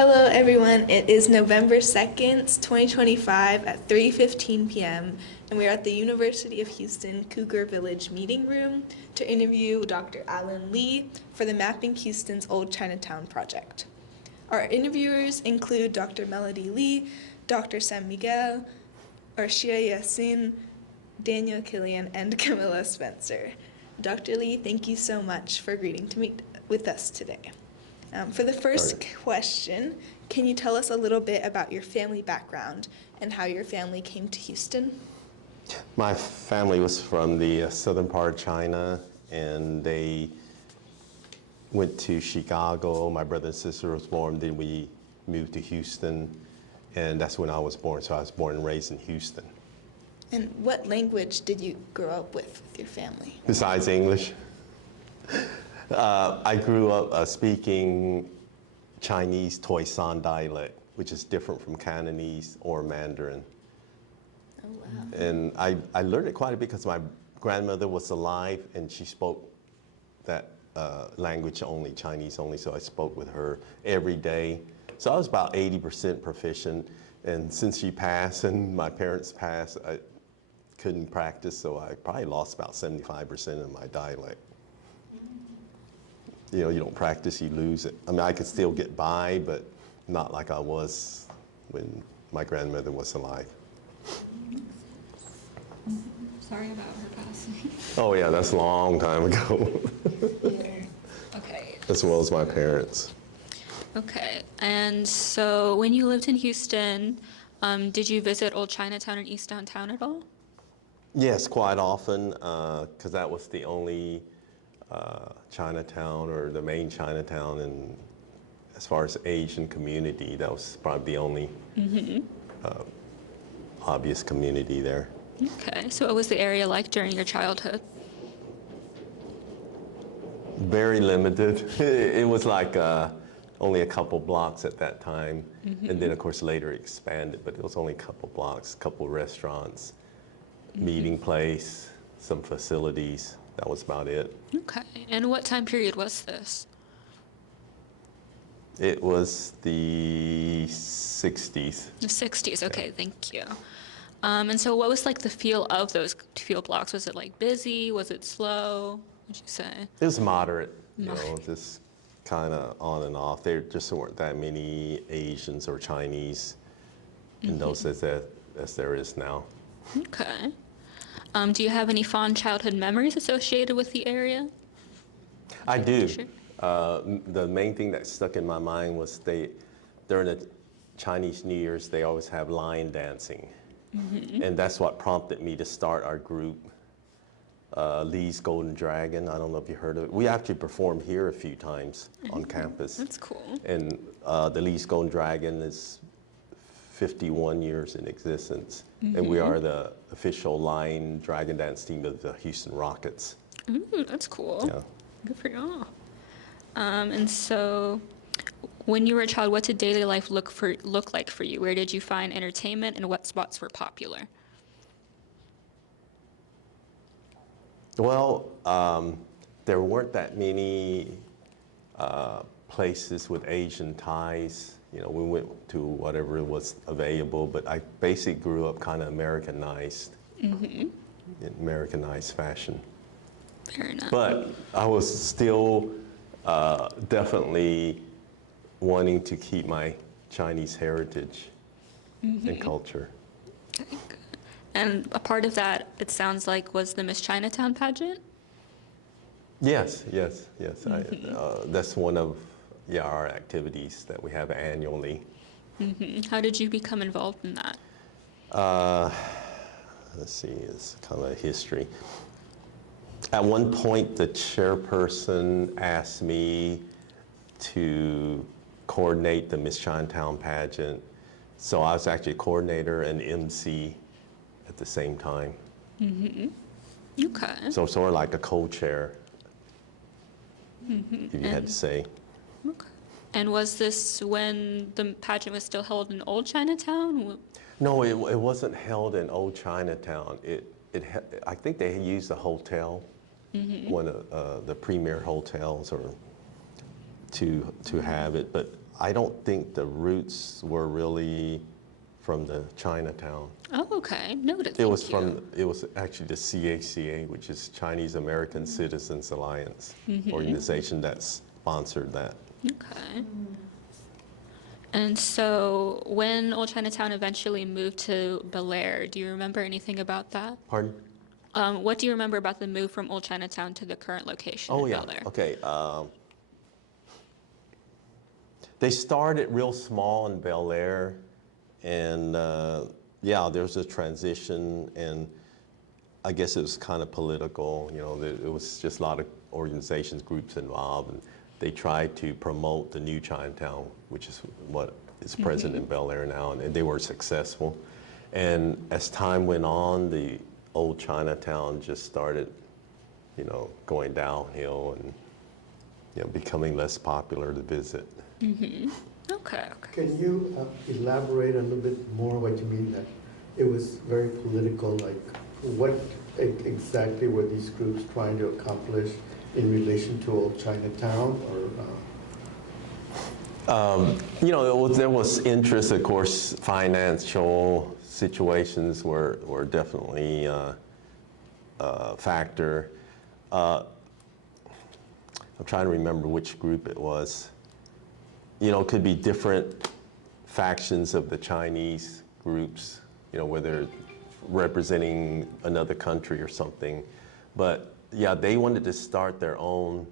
Hello, everyone. It is November 2nd, 2025 at 3:15 p.m., and we are at the University of Houston Cougar Village meeting room to interview Dr. Alan Lee for the Mapping Houston's Old Chinatown project. Our interviewers include Dr. Melody Lee, Dr. San Miguel, Arshia Yassin, Daniel Killian, and Camilla Spencer. Dr. Lee, thank you so much for agreeing to meet with us today. For the first question, can you tell us a little bit about your family background and how your family came to Houston? My family was from the southern part of China, and they went to Chicago. My brother and sister was born, then we moved to Houston, and that's when I was born. So I was born and raised in Houston. And what language did you grow up with your family? Besides English, I grew up speaking Chinese Toisan dialect, which is different from Cantonese or Mandarin. Oh, wow. And I learned it quite a bit because my grandmother was alive and she spoke that language only, Chinese only, so I spoke with her every day. So I was about 80% proficient, and since she passed and my parents passed, I couldn't practice, so I probably lost about 75% of my dialect. You know, you don't practice, you lose it. I mean, I could still get by, but not like I was when my grandmother was alive. Sorry about her passing. Oh yeah, that's a long time ago, Okay. as well as my parents. Okay. And so when you lived in Houston, did you visit Old Chinatown and East Downtown at all? Yes, quite often, because that was the only Chinatown or the main Chinatown, and as far as Asian community, that was probably the only obvious community there. Okay. So what was the area like during your childhood? Very limited. It was like only a couple blocks at that time, and then of course later expanded, but it was only a couple blocks, couple restaurants, meeting place, some facilities. That was about it. Okay. And what time period was this? It was the 60s. The 60s. Okay. Thank you. And so what was like the feel of those few blocks? Was it like busy? Was it slow? What'd you say? It was moderate, Moderate. just kind of on and off. There just weren't that many Asians or Chinese in those as there is now. Okay. Do you have any fond childhood memories associated with the area? I do. Sure. The main thing that stuck in my mind was during the Chinese New Year's, they always have lion dancing. And that's what prompted me to start our group, Lee's Golden Dragon. I don't know if you heard of it. We actually performed here a few times on campus. That's cool. And the Lee's Golden Dragon is 51 years in existence. And we are the official lion dragon dance team of the Houston Rockets. Ooh, that's cool. Yeah. Good for y'all. And so, when you were a child, what did daily life look like for you? Where did you find entertainment, and what spots were popular? Well, there weren't that many places with Asian ties. You know, we went to whatever was available, but I basically grew up kind of Americanized, in Americanized fashion. Fair enough. But I was still definitely wanting to keep my Chinese heritage and culture. Okay, good. And a part of that, it sounds like, was the Miss Chinatown pageant? Yes. That's one of our activities that we have annually. How did you become involved in that? Let's see, it's kind of a history. At one point, the chairperson asked me to coordinate the Miss Chinatown pageant. So I was actually a coordinator and MC at the same time. Okay. So sort of like a co-chair, if you had to say. Okay. And was this when the pageant was still held in Old Chinatown? No, it wasn't held in Old Chinatown. I think they used a hotel, one of the premier hotels, or to have it. But I don't think the roots were really from the Chinatown. Oh, okay. Noted. It was Thank you. it was actually the CACA, which is Chinese American Citizens Alliance organization that sponsored that. Okay. And so when Old Chinatown eventually moved to Bel Air, do you remember anything about that? Pardon? What do you remember about the move from Old Chinatown to the current location Oh in yeah. Bel Air? Okay. They started real small in Bel Air, and yeah, there was a transition, and I guess it was kind of political. You know, it was just a lot of organizations, groups involved, and they tried to promote the new Chinatown, which is what is present in Bel Air now, and they were successful. And as time went on, the old Chinatown just started, you know, going downhill and, you know, becoming less popular to visit. Okay, okay. Can you elaborate a little bit more what you mean that it was very political? Like, what exactly were these groups trying to accomplish in relation to Old Chinatown? Or You know, there was interest, of course. Financial situations were definitely a factor. I'm trying to remember which group it was. You know, it could be different factions of the Chinese groups, you know, whether representing another country or something. But yeah, they wanted to start their own.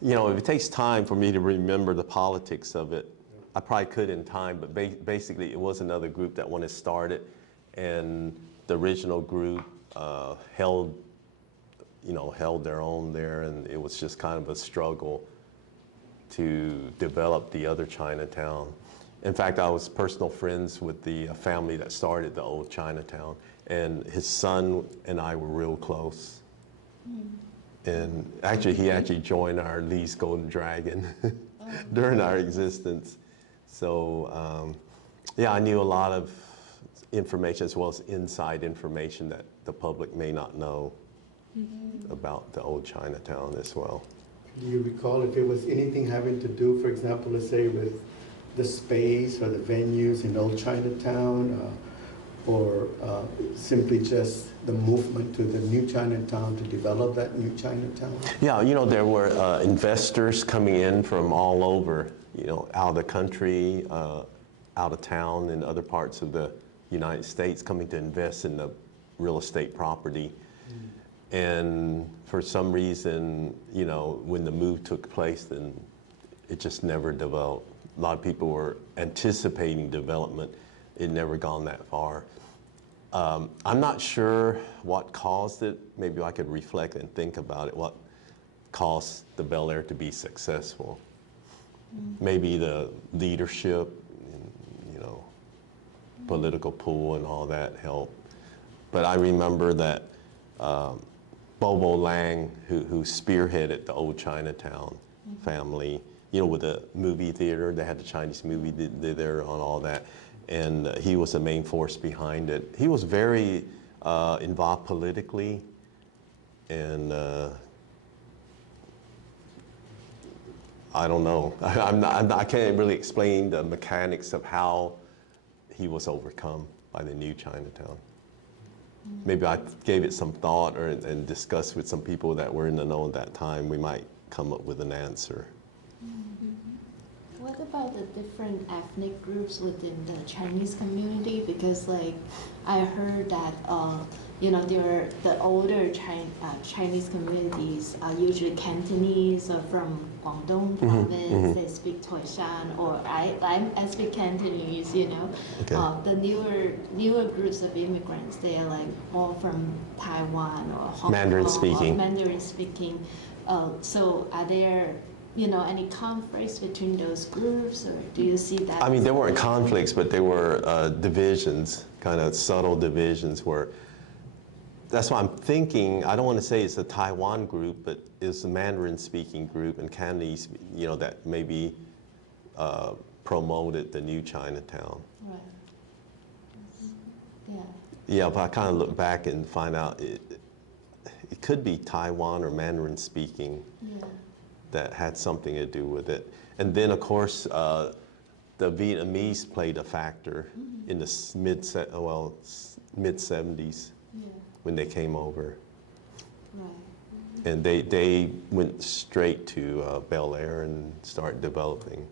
You know, if it takes time for me to remember the politics of it, I probably could in time, but basically it was another group that wanted to start it, and the original group held their own there, and it was just kind of a struggle to develop the other Chinatown. In fact, I was personal friends with the family that started the old Chinatown, and his son and I were real close. And actually, he actually joined our Lee's Golden Dragon during our existence. So, yeah, I knew a lot of information as well as inside information that the public may not know about the old Chinatown as well. do you recall if it was anything having to do, for example, let's say with the space or the venues in Old Chinatown, or simply just the movement to the new Chinatown to develop that new Chinatown? Yeah, you know, there were investors coming in from all over, you know, out of the country, out of town, and other parts of the United States coming to invest in the real estate property. And for some reason, you know, when the move took place, then it just never developed. A lot of people were anticipating development. It never gone that far. I'm not sure what caused it. Maybe I could reflect and think about it. What caused the Bel Air to be successful? Maybe the leadership, and, you know, political pool and all that helped. But I remember that Bobo Lang, who spearheaded the old Chinatown family, you know, with the movie theater, they had the Chinese movie there on all that, and he was the main force behind it. He was very involved politically, and I don't know. I can't really explain the mechanics of how he was overcome by the new Chinatown. Maybe I gave it some thought and discussed with some people that were in the know at that time. We might come up with an answer. What about the different ethnic groups within the Chinese community? Because, like, I heard that you know, the older Chinese communities are usually Cantonese or from Guangdong province. They speak Toishan, or I speak Cantonese. You know, Okay. the newer groups of immigrants, they are like all from Taiwan or Hong Mandarin Kong speaking. or Mandarin speaking. So are there, you know, any conflicts between those groups, or do you see that? I mean, there weren't conflicts, but there were divisions, kind of subtle divisions where, that's why I'm thinking, I don't want to say it's a Taiwan group, but it's a Mandarin-speaking group and Cantonese, you know, that maybe promoted the new Chinatown. Right. Yeah. Yeah, but I kind of look back and find out it could be Taiwan or Mandarin-speaking. Yeah. that had something to do with it. And then, of course, the Vietnamese played a factor in the mid-70s Yeah. when they came over. Right. And they went straight to Bel Air and started developing.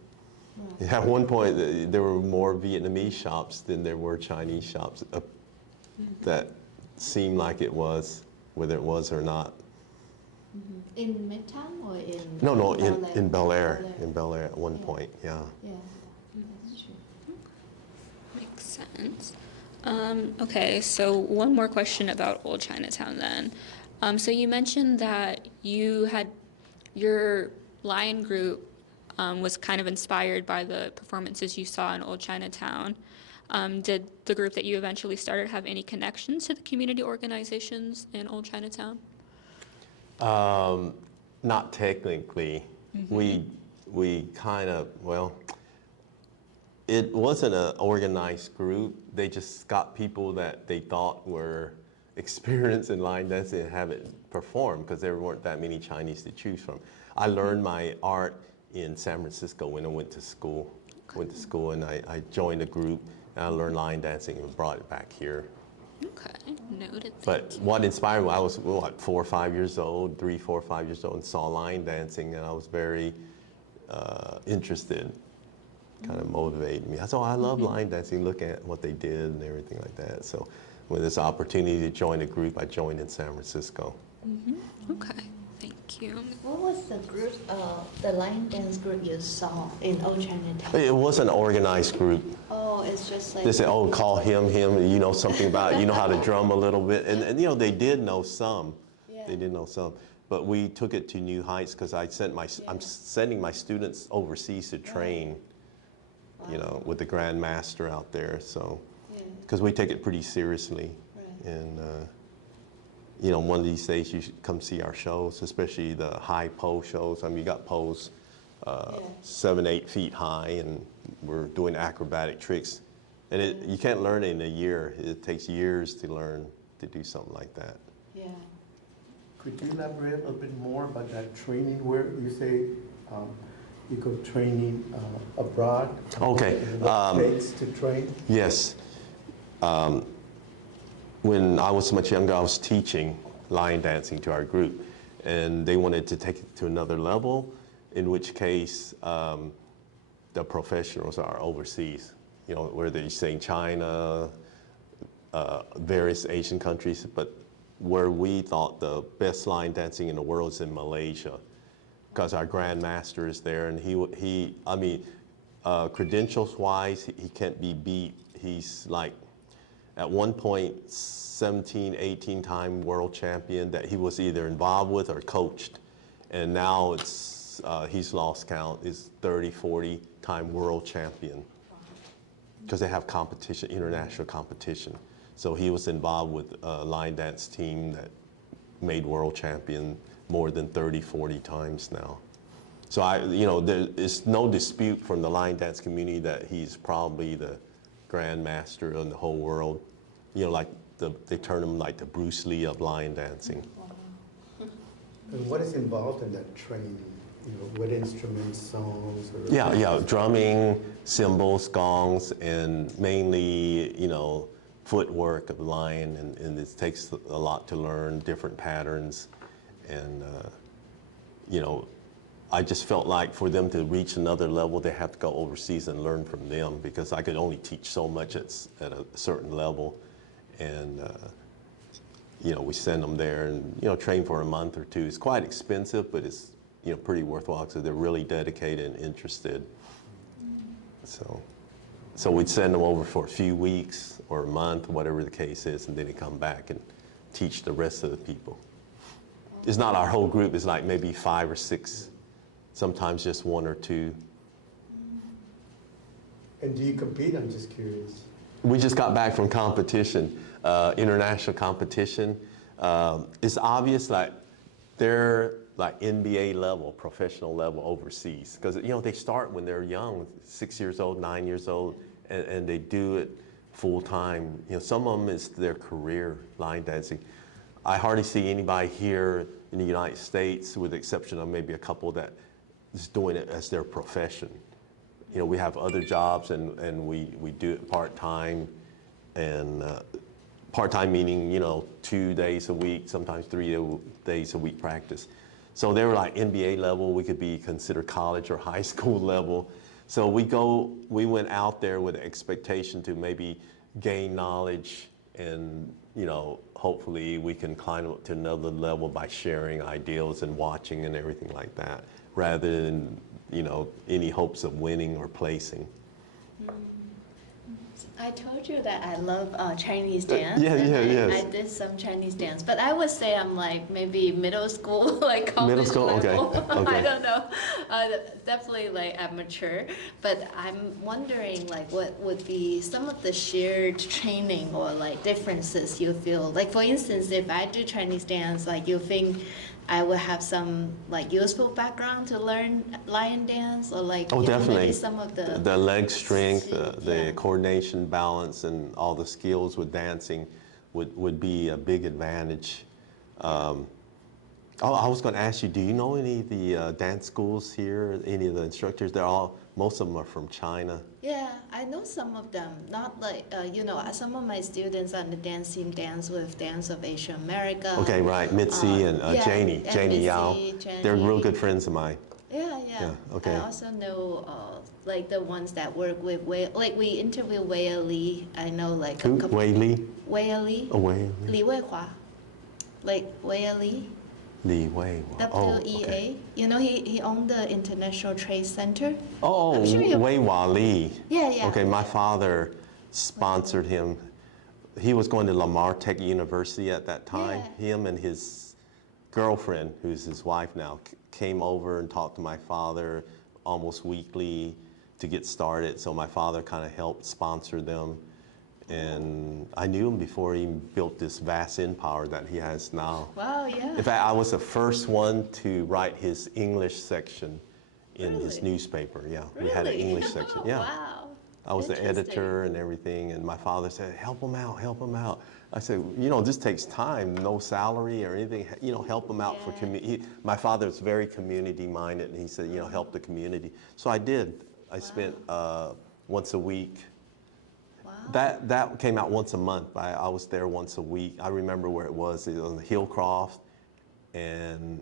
Right. At one point, there were more Vietnamese shops than there were Chinese shops. That seemed like it was, whether it was or not. In Midtown or in? No, Bel Air? in Bel Air, Bel Air. in Bel Air at one Yeah. point, yeah. Yeah, that's true. Makes sense. Okay, so one more question about Old Chinatown then. So you mentioned that your Lion group was kind of inspired by the performances you saw in Old Chinatown. Did the group that you eventually started have any connections to the community organizations in Old Chinatown? Not technically. We kind of, well, it wasn't an organized group. They just got people that they thought were experienced in line dancing and have it perform, because there weren't that many Chinese to choose from. I learned my art in San Francisco when I went to school. And I joined a group and I learned line dancing and brought it back here. Okay, noted. But what inspired me, I was, what, 4 or 5 years old, 3, 4, 5 years old, and saw line dancing, and I was very interested, kind of motivated me. I said, oh, I love line dancing, look at what they did and everything like that. So when this opportunity to join a group, I joined in San Francisco. Okay, thank you. What was the group, the line dance group you saw in Old Chinatown? It was an organized group. Oh, it's just like. They said, oh, call him, you know something about it, you know how to drum a little bit. And you know, they did know some. Yeah. They did know some. But we took it to new heights, because I'm sending my students overseas to train, you know, with the Grand Master out there. So, Yeah. because we take it pretty seriously. Right. And, you know, one of these days you should come see our shows, especially the high pole shows. I mean, you got poles 7, 8 feet high, and we're doing acrobatic tricks. And you can't learn it in a year. It takes years to learn to do something like that. Yeah. Could you elaborate a little bit more about that training where you say you go training abroad? Okay, And what takes to train? Yes. When I was much younger, I was teaching line dancing to our group, and they wanted to take it to another level, in which case the professionals are overseas, you know, whether you're saying China, various Asian countries, but where we thought the best line dancing in the world is in Malaysia, because our Grand Master is there, and I mean, credentials-wise, he can't be beat. He's like, at one point, 17, 18-time world champion that he was either involved with or coached. And now he's lost count, is 30, 40-time world champion. Because they have competition, international competition. So he was involved with a line dance team that made world champion more than 30, 40 times now. So there is no dispute from the line dance community that he's probably the Grand Master in the whole world. You know, like they term him like the Bruce Lee of line dancing. And what is involved in that training? You know, what instruments, songs? Or Yeah, drumming, cymbals, gongs, and mainly, you know, footwork of the lion, and it takes a lot to learn different patterns. And, you know, I just felt like for them to reach another level, they have to go overseas and learn from them, because I could only teach so much at a certain level. And, you know, we send them there and, you know, train for a month or 2. It's quite expensive, but it's, you know, pretty worthwhile, because they're really dedicated and interested. So we'd send them over for a few weeks or a month, whatever the case is, and then they come back and teach the rest of the people. It's not our whole group, it's like maybe 5 or 6, sometimes just 1 or 2. And do you compete? I'm just curious. We just got back from competition, international competition. It's obvious like they're like NBA level, professional level overseas. Because, you know, they start when they're young, 6 years old, 9 years old, and they do it full time. You know, some of them is their career, line dancing. I hardly see anybody here in the United States, with the exception of maybe a couple that is doing it as their profession. You know, we have other jobs and we do it part-time, and part-time meaning, you know, 2 days a week, sometimes 3 days a week practice. So they were like NBA level, we could be considered college or high school level. So we went out there with an expectation to maybe gain knowledge, and, you know, hopefully we can climb up to another level by sharing ideals and watching and everything like that, rather than, you know, any hopes of winning or placing. I told you that I love Chinese dance. yeah, and yes. I did some Chinese dance, but I would say I'm like maybe middle school, like college Middle school, level. okay. I don't know. Definitely like amateur. But I'm wondering like what would be some of the shared training or like differences you feel. Like for instance, if I do Chinese dance, like you think I would have some like useful background to learn lion dance, or like Oh, you know, definitely. maybe some of the leg strength, the yeah. coordination, balance, and all the skills with dancing would be a big advantage. I was going to ask you, do you know any of the dance schools here? Any of the instructors? Most of them are from China. Yeah, I know some of them. Not like you know, some of my students on the dance team dance with Dance of Asia America. Okay, right. Mitzi and yeah, Janie and Yao. Missy, They're real Jenny. good friends of mine. Yeah. Yeah, okay. I also know like the ones that work with like we interview Wei Li. I know like Who? a couple. Wei Li? Wei Li. Oh, Wei Li. Li Weihua. Like Wei Li. Li Wei. WEA. Okay. You know he owned the International Trade Center. Oh, I'm sure you- Wei Hua Li. Yeah. Okay, my father sponsored him. He was going to Lamar Tech University at that time. Yeah. Him and his girlfriend, who's his wife now, came over and talked to my father almost weekly to get started. So my father kind of helped sponsor them. And I knew him before he built this vast empire that he has now. Wow. Yeah. In fact, I was the first one to write his English section in his Really? newspaper. Yeah, we had an Really? English section. Yeah. Wow. I was the Interesting. editor and everything, and my father said, help him out, help him out. I said, you know, this takes time, no salary or anything, you know, help him out for Yeah. community. My father's very community minded, and he said, you know, help the community. So I did. I spent once a week. Wow. That came out once a month. I was there once a week. I remember where it was. It was on Hillcroft and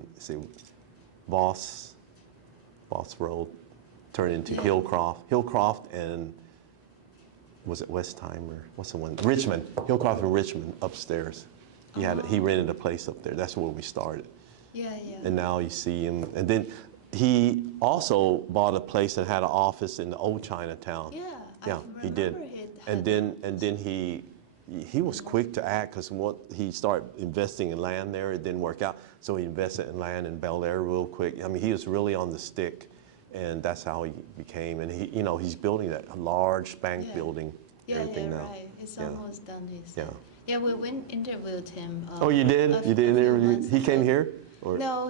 Voss Road turned into Yeah. Hillcroft and was it Westheimer? What's the one? Richmond. Hillcroft and Richmond upstairs. He rented a place up there. That's where we started. Yeah. And now you see him. And then he also bought a place and had an office in the old Chinatown. Yeah, Yeah, he did. And then he was quick to act, because he started investing in land there. It didn't work out, so he invested in land in Bel Air real quick. I mean, he was really on the stick, and that's how he became. And he's building that large bank Yeah. building. Everything now. Right. It's Yeah. almost done. He Yeah. said. Yeah, we went interviewed him. Oh, you did? a You did few interview? months He came ago. here? Or? No,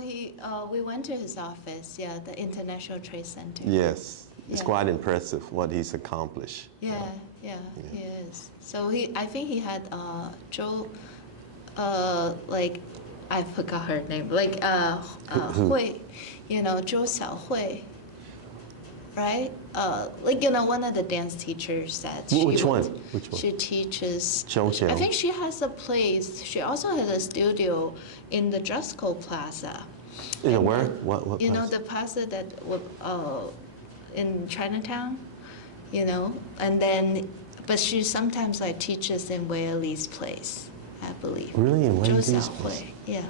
we went to his office. Yeah, the International Trade Center. Yes. It's Yeah. quite impressive what he's accomplished. Yeah, he is. So I think he had Zhou, like I forgot her name, like Hui, you know, Zhou Xiaohui, right? Like one of the dance teachers that Which one? She teaches. Zhou Xiao. I think she has a place. She also has a studio in the Dressco Plaza. Where? What You know place? the plaza that in Chinatown, and then, but she sometimes like teaches in Wei Li's place, I believe. Really? In Wei Zhou Li's Xiaohui, place? yeah.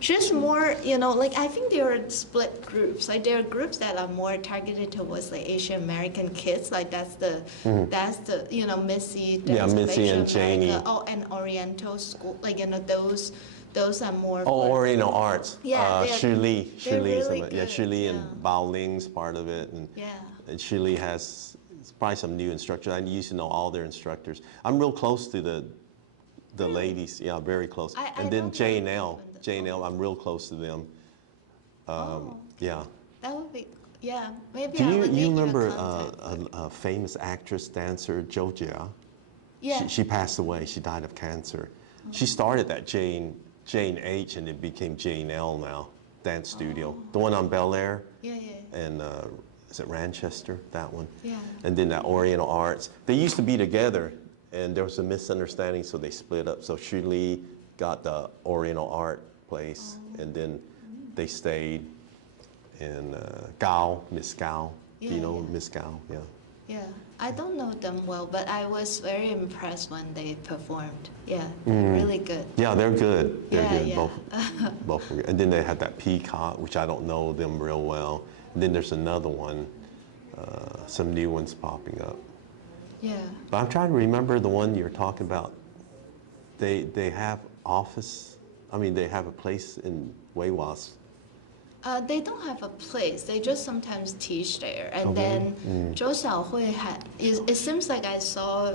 She's more, like I think there are split groups. Like there are groups that are more targeted towards like Asian American kids. Like that's the Missy. Yeah, Dance of Missy Asia and Janie. America. Oh, and Oriental school. Like those are more. Oh, for- Oriental Arts. Yeah, Shi Li. they're Shi Li is really yeah, good, Shi Li and yeah. Bao Ling's part of it. And, Yeah. and Shi Li has probably some new instructors. I used to know all their instructors. I'm real close to the ladies. Yeah, very close. I And then know J&L. them. J&L, I'm real close to them. Yeah. That would be, yeah, maybe Do I you, would need you your remember contact. a famous actress, dancer, Zhou Jia? Yeah. She passed away. She died of cancer. She started that Jane H, and it became J&L now, dance studio. The one on Bel Air. Yeah. and is it Ranchester, that one? Yeah. And then that Oriental Arts. They used to be together, and there was a misunderstanding, so they split up. So Shirley got the Oriental Art place, and then they stayed in Gao, Miss Gao. Do you Yeah, know yeah. Miss Gao? Yeah. Yeah, I don't know them well, but I was very impressed when they performed. Yeah, Mm. really good. Yeah, they're good. They're Yeah, good. yeah. Both are good. And then they had that Peacock, which I don't know them real well. And then there's another one, some new ones popping up. Yeah. But I'm trying to remember the one you're talking about. They have office. I mean, they have a place in Weiwas. They don't have a place. They just sometimes teach there. And Oh, really? then Zhou Xiaohui had. It seems like I saw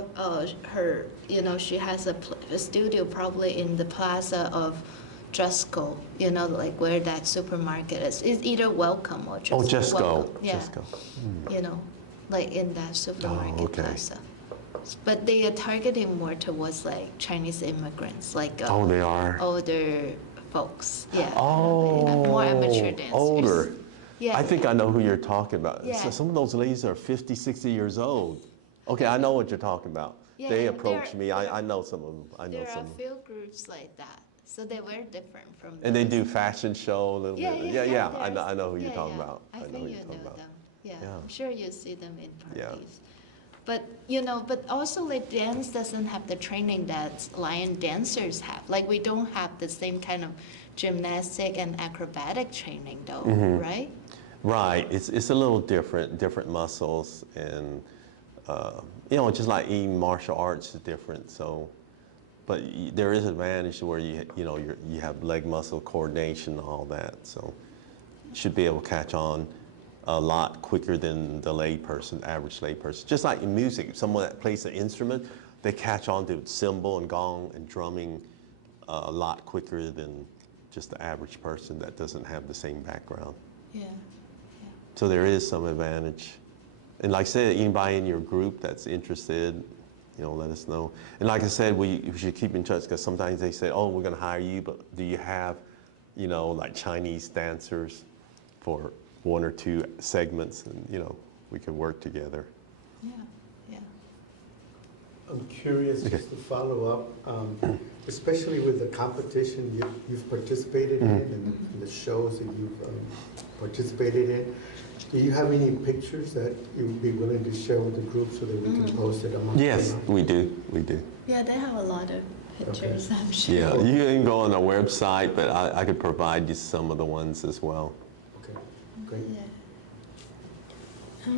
her. You know, she has a studio probably in the plaza of Jusco. You know, like where that supermarket is. It's either Welcome or Jusco. Oh, just go. Welcome. Yeah. Just go. You know, like in that supermarket okay. plaza. But they are targeting more towards like Chinese immigrants, like Oh, they are. older folks. Yeah. Oh, More amateur dancers. older. Yeah. I think I know who you're talking about. Yeah. So some of those ladies are 50, 60 years old. Okay, I know what you're talking about. Yeah, They yeah, approached they're- me. I know some of them. I know There some are of them. few groups like that, so they were different from. And they those. do fashion show a little Yeah, bit. yeah, yeah. I there's- know who you're yeah, talking yeah. about. I know think who you you're talking know about. them. Yeah, Yeah. I'm sure you see them in Yeah. parties. But you know, but also like dance doesn't have the training that lion dancers have. Like we don't have the same kind of gymnastic and acrobatic training though, Mm-hmm. right? Right. It's a little different muscles, and you know, just like even martial arts is different. So, but there is an advantage where you know you have leg muscle coordination and all that. So, you should be able to catch on a lot quicker than the average lay person. Just like in music, someone that plays an instrument, they catch on to cymbal and gong and drumming a lot quicker than just the average person that doesn't have the same background. Yeah. So there is some advantage. And like I said, anybody in your group that's interested, you know, let us know. And like I said, we should keep in touch because sometimes they say, oh, we're going to hire you, but do you have, you know, like Chinese dancers for one or two segments? And, you know, we could work together. Yeah. Yeah. I'm curious, just to follow up, especially with the competition you've participated in and the shows that you've participated in. Do you have any pictures that you would be willing to share with the group so that we can post it on? Yes, we do. We do. Yeah, they have a lot of pictures, I'm sure. Yeah, you can go on our website, but I could provide you some of the ones as well. Okay, great. Yeah.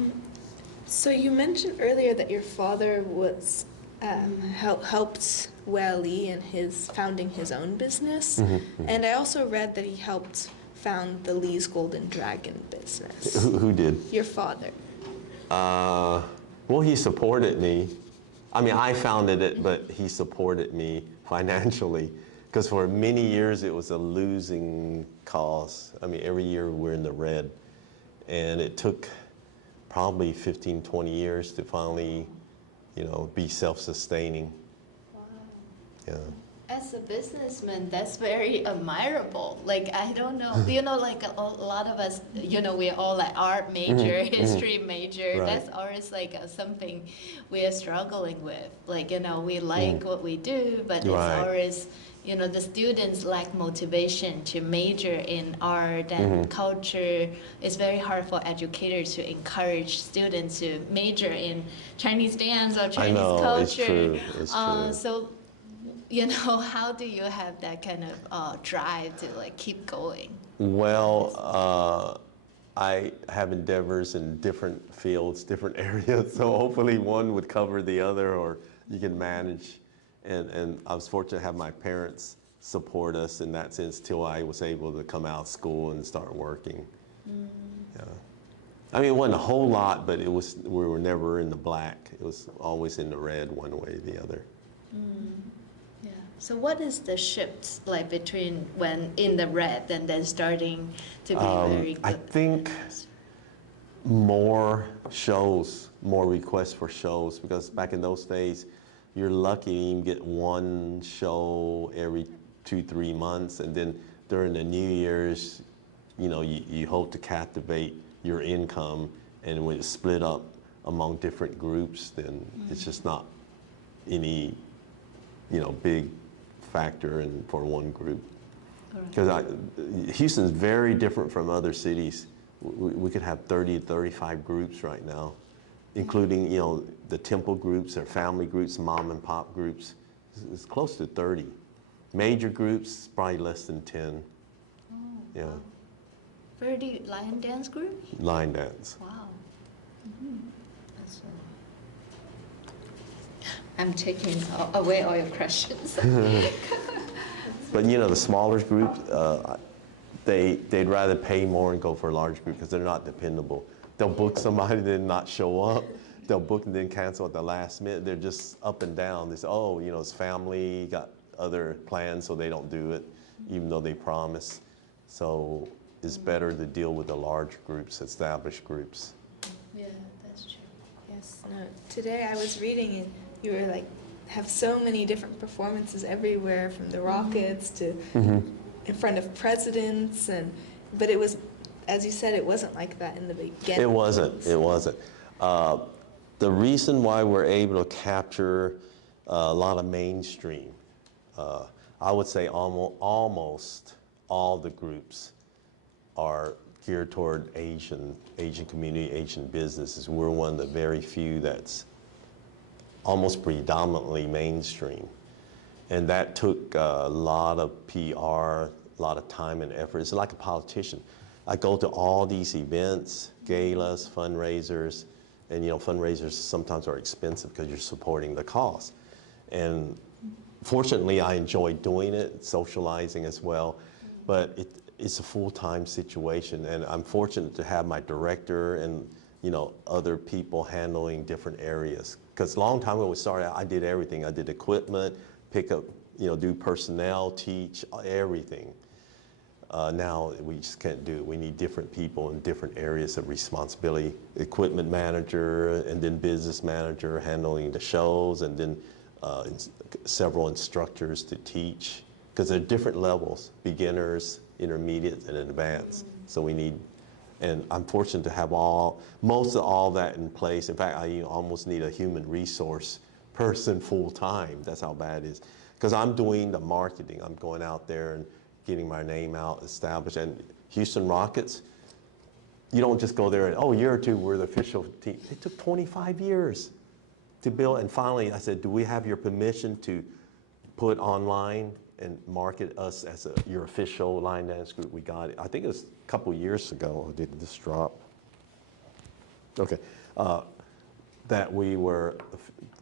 So you mentioned earlier that your father was helped Wei in his founding his own business, and I also read that he helped found the Lee's Golden Dragon business. Who did? Your father. Well, he supported me. I mean, I founded it, but he supported me financially because for many years it was a losing cause. I mean, every year we're in the red. And it took probably 15, 20 years to finally, you know, be self-sustaining. Wow. Yeah. As a businessman, that's very admirable. Like, I don't know, you know, like a lot of us, you know, we're all like art major, history major. Right. That's always like something we are struggling with. Like, you know, we like what we do, but it's Right. always, you know, the students lack motivation to major in art and culture. It's very hard for educators to encourage students to major in Chinese dance or Chinese know, culture. it's true, it's true. So, you know, how do you have that kind of drive to like keep going? Well, I have endeavors in different fields, different areas, so hopefully one would cover the other or you can manage. And I was fortunate to have my parents support us in that sense till I was able to come out of school and start working. Yeah. I mean, it wasn't a whole lot, but we were never in the black. It was always in the red one way or the other. Yeah. So what is the shift like between when in the red and then starting to be very good? I think more shows, more requests for shows, because back in those days, you're lucky to even get one show every 2-3 months, and then during the New Year's, you know, you hope to captivate your income, and when it's split up among different groups, then it's just not any, big factor for one group. Because Houston's very different from other cities. We could have 30 to 35 groups right now, including, the temple groups or family groups, mom and pop groups. It's close to 30. Major groups, probably less than 10. Oh, Yeah, wow. 30 lion dance groups? line dance. Wow. That's I'm taking away all your questions. But the smaller groups, they'd rather pay more and go for a large group because they're not dependable. They'll book somebody then not show up. They'll book and then cancel at the last minute. They're just up and down. They say, oh, it's family, got other plans, so they don't do it, even though they promise. So it's better to deal with the large groups, established groups. Yeah, that's true. Yes. No, today I was reading and you were like, have so many different performances everywhere, from the Rockets to in front of presidents, but it was, as you said, it wasn't like that in the beginning. It wasn't. The reason why we're able to capture a lot of mainstream, I would say almost all the groups are geared toward Asian community, Asian businesses. We're one of the very few that's almost predominantly mainstream. And that took a lot of PR, a lot of time and effort. It's like a politician. I go to all these events, galas, fundraisers, and fundraisers sometimes are expensive because you're supporting the cause. And fortunately, I enjoy doing it, socializing as well, but it's a full-time situation, and I'm fortunate to have my director and other people handling different areas. Because a long time when we started, I did everything. I did equipment, pick up, do personnel, teach, everything. Now we just can't do it. We need different people in different areas of responsibility. Equipment manager, and then business manager handling the shows, and then several instructors to teach. Because there are different levels, beginners, intermediate, and advanced. So we need, and I'm fortunate to have most of all that in place. In fact, I almost need a human resource person full time. That's how bad it is. Because I'm doing the marketing. I'm going out there and getting my name out, established. And Houston Rockets, you don't just go there and, a year or two, we're the official team. It took 25 years to build. And finally, I said, do we have your permission to put online and market us as your official line dance group? We got it. I think it was a couple years ago. Did this drop? Okay. That we were,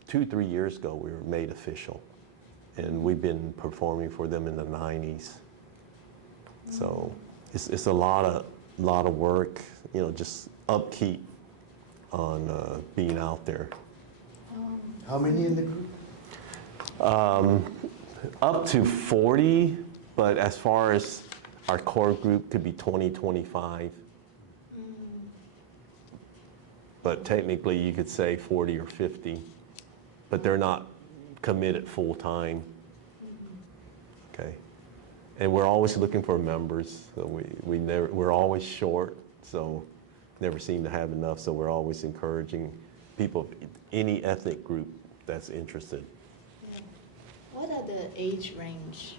2-3 years ago, we were made official. And we've been performing for them in the 90s. So it's a lot of work, just upkeep on being out there. How many in the group? Up to 40, but as far as our core group could be 20, 25. But technically you could say 40 or 50, but they're not committed full time. Okay. And we're always looking for members. So we're always short, so never seem to have enough. So we're always encouraging people of any ethnic group that's interested. What are the age range?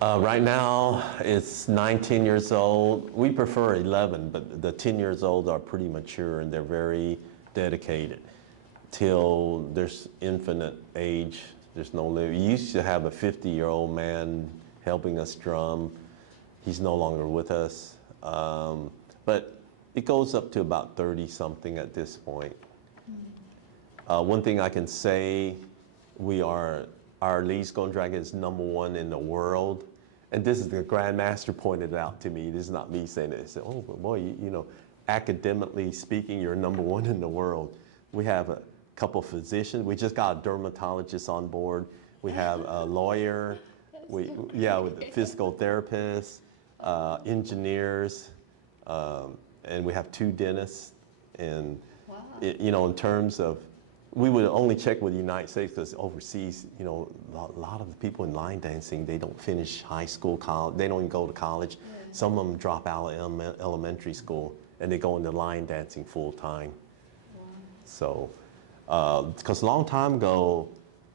Right now, it's 9, 10 years old. We prefer 11, but the 10 years old are pretty mature and they're very dedicated. Till there's infinite age, there's no limit. We used to have a 50-year-old man helping us drum. He's no longer with us. But it goes up to about 30-something at this point. One thing I can say, our Lee's Golden Dragon is #1 in the world. And this is the Grandmaster pointed out to me. This is not me saying it. He said, oh, boy, academically speaking, you're #1 in the world. We have a couple physicians. We just got a dermatologist on board. We have a lawyer. With physical therapists, engineers, and we have 2 dentists. And, in terms of, we would only check with the United States because overseas, a lot of the people in line dancing, they don't finish high school, college, they don't even go to college. Some of them drop out of elementary school and they go into line dancing full time. So, because a long time ago,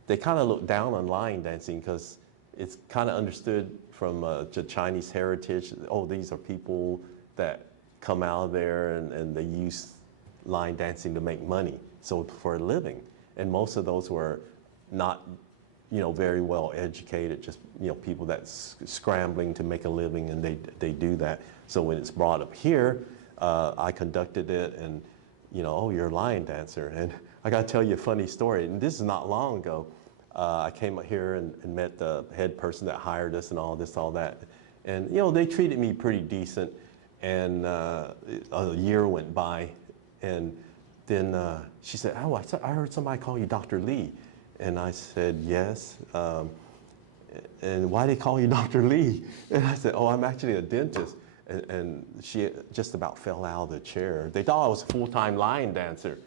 they kind of looked down on line dancing because it's kind of understood from the Chinese heritage. Oh, these are people that come out of there and they use line dancing to make money, so for a living. And most of those were not, very well educated, just, people that's scrambling to make a living, and they do that. So when it's brought up here, I conducted it, and, oh, you're a lion dancer. And I got to tell you a funny story, and this is not long ago. I came up here and met the head person that hired us and all this, all that. And, they treated me pretty decent. And a year went by, and then she said, oh, I heard somebody call you Dr. Lee. And I said, yes. And why do they call you Dr. Lee? And I said, oh, I'm actually a dentist. And she just about fell out of the chair. They thought I was a full-time lion dancer.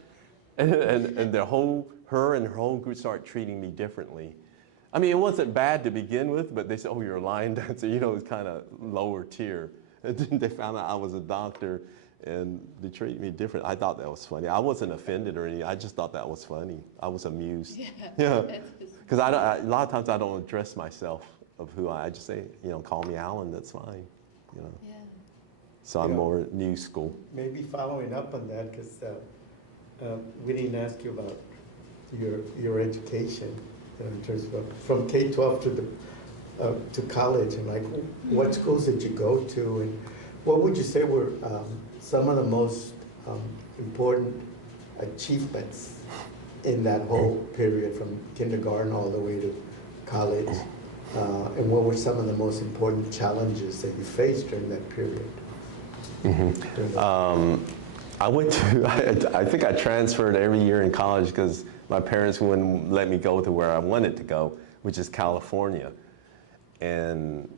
And her and her whole group started treating me differently. I mean, it wasn't bad to begin with, but they said, oh, you're a lion dancer. It's kind of lower tier. And then they found out I was a doctor, and they treated me different. I thought that was funny. I wasn't offended or anything. I just thought that was funny. I was amused. Yeah. Because a lot of times I don't address myself of who I just say, call me Alan, that's fine. Yeah. So I'm more new school. Maybe following up on that, because we didn't ask you about your education in terms of from K-12 to college, and like what schools did you go to, and what would you say were some of the most important achievements in that whole period from kindergarten all the way to college, and what were some of the most important challenges that you faced during that period? I went to, I think I transferred every year in college because my parents wouldn't let me go to where I wanted to go, which is California. And,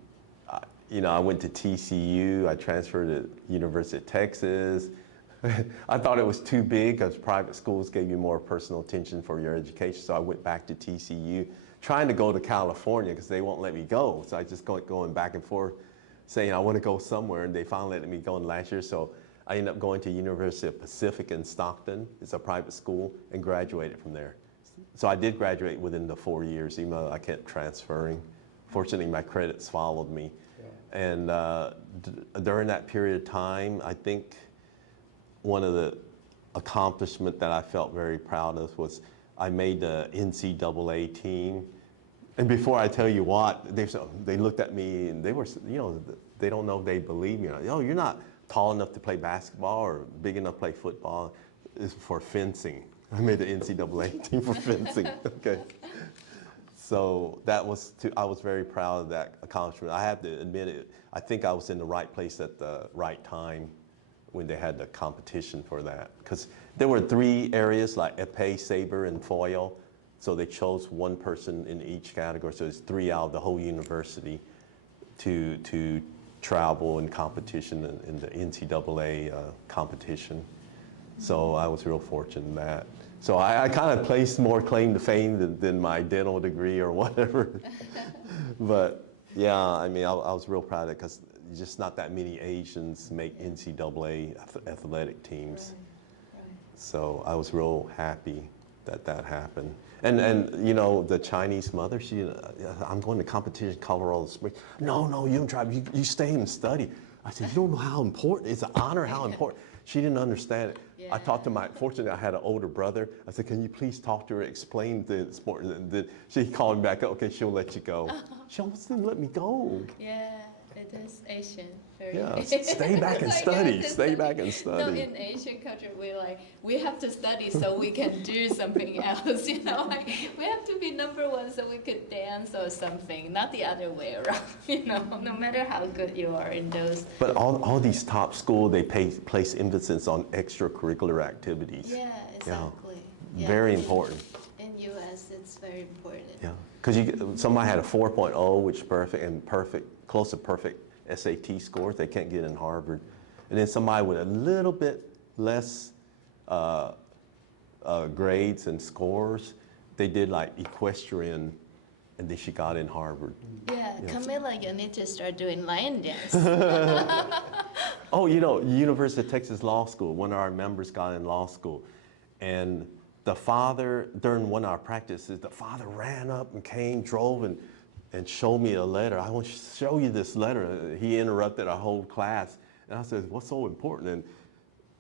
I went to TCU, I transferred to University of Texas. I thought it was too big because private schools gave you more personal attention for your education, so I went back to TCU, trying to go to California because they won't let me go. So I just going back and forth saying I want to go somewhere, and they finally let me go in last year. So I ended up going to University of Pacific in Stockton. It's a private school, and graduated from there. So I did graduate within the 4 years, even though I kept transferring. Fortunately, my credits followed me. Yeah. And during that period of time, I think one of the accomplishments that I felt very proud of was I made the NCAA team. And before I tell you what, they looked at me and they were, they don't know if they believe me. Oh, you're not tall enough to play basketball or big enough to play football. It's for fencing. I made the NCAA team for fencing. Okay. So that was, I was very proud of that accomplishment. I have to admit it. I think I was in the right place at the right time when they had the competition for that. Because there were 3 areas like epee, saber, and foil. So they chose one person in each category. So it's 3 out of the whole university to travel in competition in the NCAA competition. So I was real fortunate in that. So I kind of placed more claim to fame than my dental degree or whatever. But yeah, I mean, I was real proud of it because just not that many Asians make NCAA athletic teams. Right. So I was real happy that happened. And the Chinese mother, I'm going to competition in Colorado Springs. No, you don't drive, you stay and study. I said, you don't know how important, it's an honor, how important. She didn't understand it. Yeah. I talked to fortunately I had an older brother. I said, can you please talk to her, explain the sport. She called me back, okay, she'll let you go. She almost didn't let me go. Yeah, it is Asian. Yeah, stay back and study. Stay back and study. No, in Asian culture, we have to study so we can do something else. We have to be number 1 so we could dance or something, not the other way around. No matter how good you are in those. But all these top schools, they place emphasis on extracurricular activities. Yeah, exactly. Yeah. Very important. In U.S., it's very important. Yeah, because somebody had a 4.0, which is perfect, and close to perfect SAT scores, they can't get in Harvard. And then somebody with a little bit less grades and scores, they did like equestrian and then she got in Harvard. Yeah, Yeah. Camilla, you need to start doing lion dance. Oh, you know, University of Texas Law School, one of our members got in law school. And the father, during one of our practices, the father ran up and came, drove, and showed me a letter. I want to show you this letter. He interrupted our whole class. And I said, what's so important? And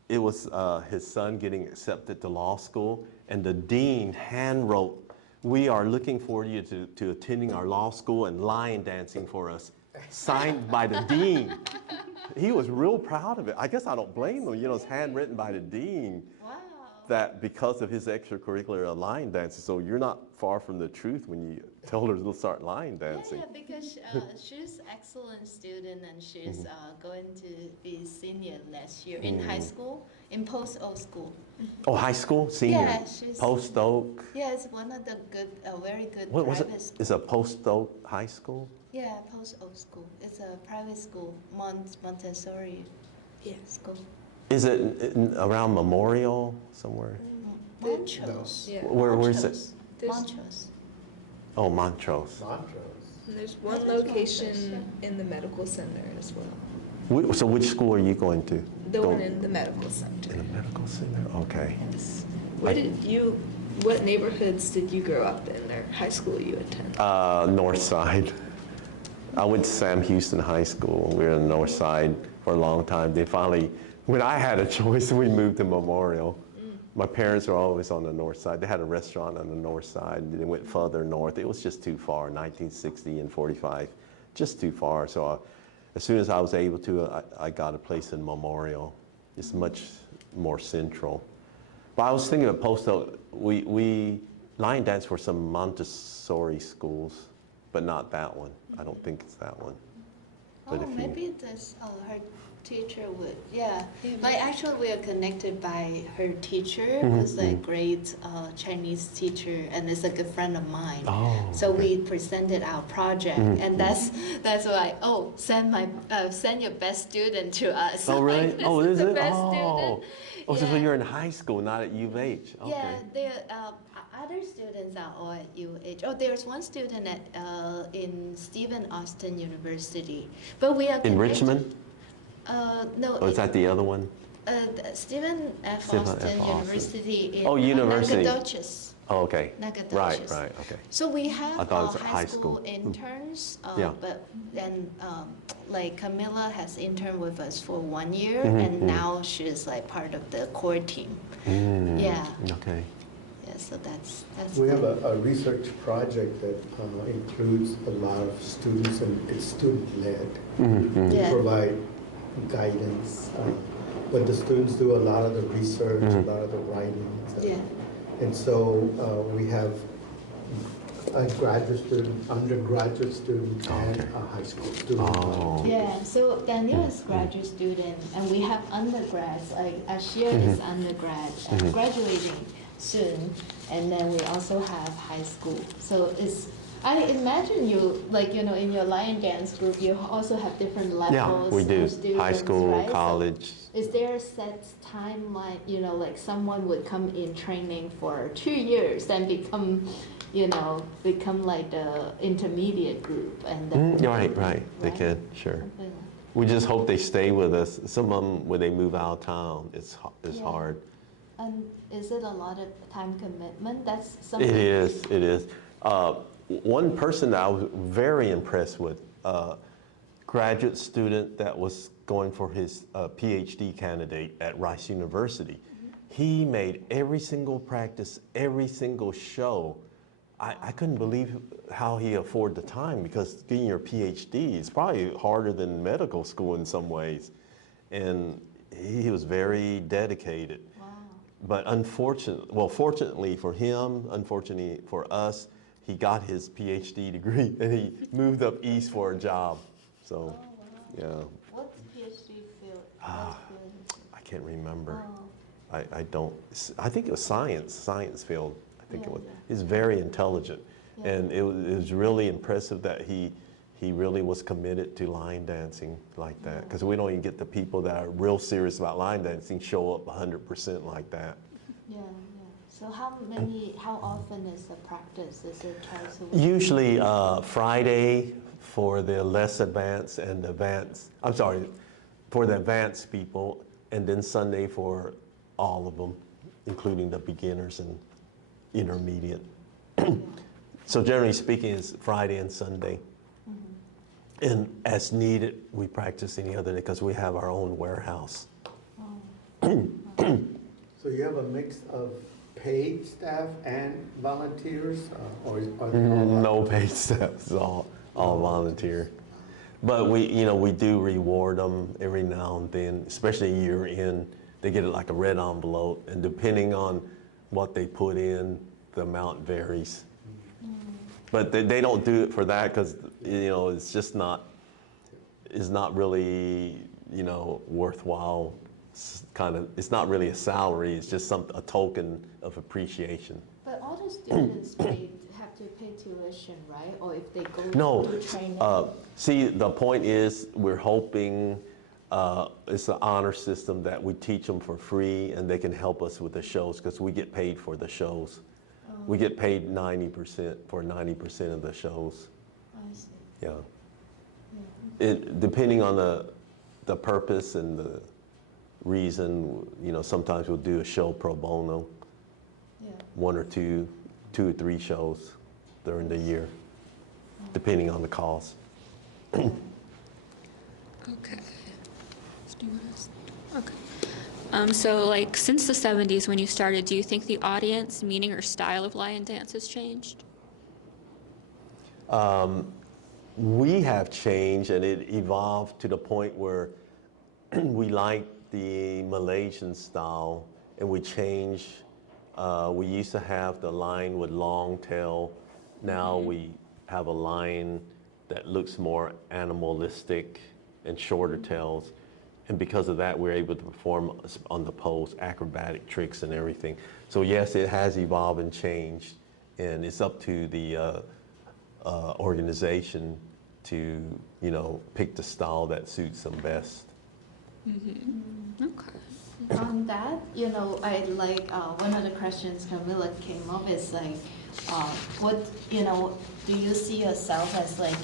it was his son getting accepted to law school. And the dean hand wrote, "We are looking forward to you to attending our law school and lion dancing for us." Signed by the dean. He was real proud of it. I guess I don't blame him. You know, it's handwritten by the dean. Wow. That because of his extracurricular line dancing. So you're not far from the truth when you told her to start line dancing. Yeah, because she's excellent student and she's going to be senior next year in high school, in Post Oak School. Oh, high school? Senior? Yeah, she's- Post Oak? Yeah, it's one of the good, very good What was it? private schools. Is it Post Oak High School? Yeah, Post Oak School. It's a private school, Montessori Yeah. school. Is it around Memorial somewhere? Montrose. Yeah. Where is it? There's- Montrose. Oh, Montrose. Montrose. And there's one think it's location in the medical center as well. So which school are you going to? The Go- one in the medical center. In the medical center, okay. Yes. What neighborhoods did you grow up in or high school you attend? North Side. I went to Sam Houston High School. We were in the North Side for a long time. They finally, when I had a choice, we moved to Memorial. My parents were always on the North Side. They had a restaurant on the North Side. They went further north. It was just too far, 1960 and 45, just too far. So as soon as I was able to, I got a place in Memorial. It's much more central. But I was thinking of Post Oak. We line dance for some Montessori schools, but not that one. I don't think it's that one. Oh, But if you- maybe this, her teacher would, yeah. Like actually we are connected by her teacher, who's a great Chinese teacher and is a good friend of mine. Oh, So okay. we presented our project and that's why, send your best student to us. Oh, really? Like, this Oh, is the it? best Oh. student. Oh, so Yeah. you're in high school, not at U of H. Okay. Yeah, there other students are all at UH. Oh, there's one student at in Stephen Austin University, but we are In connected- Richmond? No. Or is that the other one? Stephen F. Stephen F. Austin Austin. University in Oh, university. Nacogdoches. Oh, okay. Nacogdoches. Right, okay. So we have I thought it was at high high school school. interns, Yeah. but then like Camilla has interned with us for 1 year, Mm-hmm, and now she's like part of the core team. Yeah, Okay. yeah. So that's We have good. a research project that includes a lot of students and it's student-led. We Yeah. provide guidance, but the students do a lot of the research, a lot of the writing. Yeah. And so we have a graduate student, undergraduate student, and Okay. a high school student. Oh. Yeah, so Daniel is graduate student, and we have undergrads, like Ashir is undergrad, graduating soon, and then we also have high school. So it's, I imagine you, like, you know, in your lion dance group, you also have different levels Yeah, we do. of students, High school, right? So college. is there a set timeline, you know, like someone would come in training for 2 years, then become, you know, become like the intermediate group, and then. Right. They Right? can, sure. Something like- We just hope they stay with us. Some of them, when they move out of town, it's Yeah. hard. And is it a lot of time commitment? That's something. It is. One person that I was very impressed with, graduate student that was going for his PhD candidate at Rice University. He made every single practice, every single show. I couldn't believe how he afforded the time, because getting your PhD is probably harder than medical school in some ways. And he was very dedicated. Wow. But fortunately for him, unfortunately for us, he got his PhD degree and he moved up east for a job. So, Oh, wow. yeah, What's PhD field? Ah. What field is it? I can't remember. Oh, I don't, I think it was science field. I think it Yeah, was. yeah. He's very intelligent. Yeah. And it was really impressive that he really was committed to line dancing like that. Because we don't even get the people that are real serious about line dancing show up 100% like that. yeah. So how often is the practice? Is it twice a week? Usually Friday for the less advanced and advanced, I'm sorry, for the advanced people, and then Sunday for all of them, including the beginners and intermediate. So generally speaking, it's Friday and Sunday. And as needed, we practice any other day because we have our own warehouse. So you have a mix of paid staff and volunteers, or are they all? No paid staff, it's all volunteer. But we do reward them every now and then, especially year end. They get like a red envelope, and depending on what they put in, the amount varies. But they don't do it for that because it's just not really worthwhile. It's not really a salary. It's just a token of appreciation. But all the students have to pay tuition, right? Or if they go No. to training? See, the point is we're hoping it's an honor system that we teach them for free and they can help us with the shows because we get paid for the shows. We get paid 90% for 90% of the shows. I see. Yeah. Yeah. Depending on the purpose and the reason, sometimes we'll do a show pro bono, Yeah. one or two or three shows during the year, depending on the cost. Okay. Do you want to? Okay. So like since the 70s when you started, do you think the audience, meaning or style of lion dance has changed? We have changed, and it evolved to the point where we like the Malaysian style, and we changed. We used to have the lion with long tail. Now we have a lion that looks more animalistic and shorter tails. And because of that, we're able to perform on the pose, acrobatic tricks and everything. So yes, it has evolved and changed, and it's up to the organization to, pick the style that suits them best. Okay. On that, I like one of the questions Camilla came up is like, what do you see yourself as like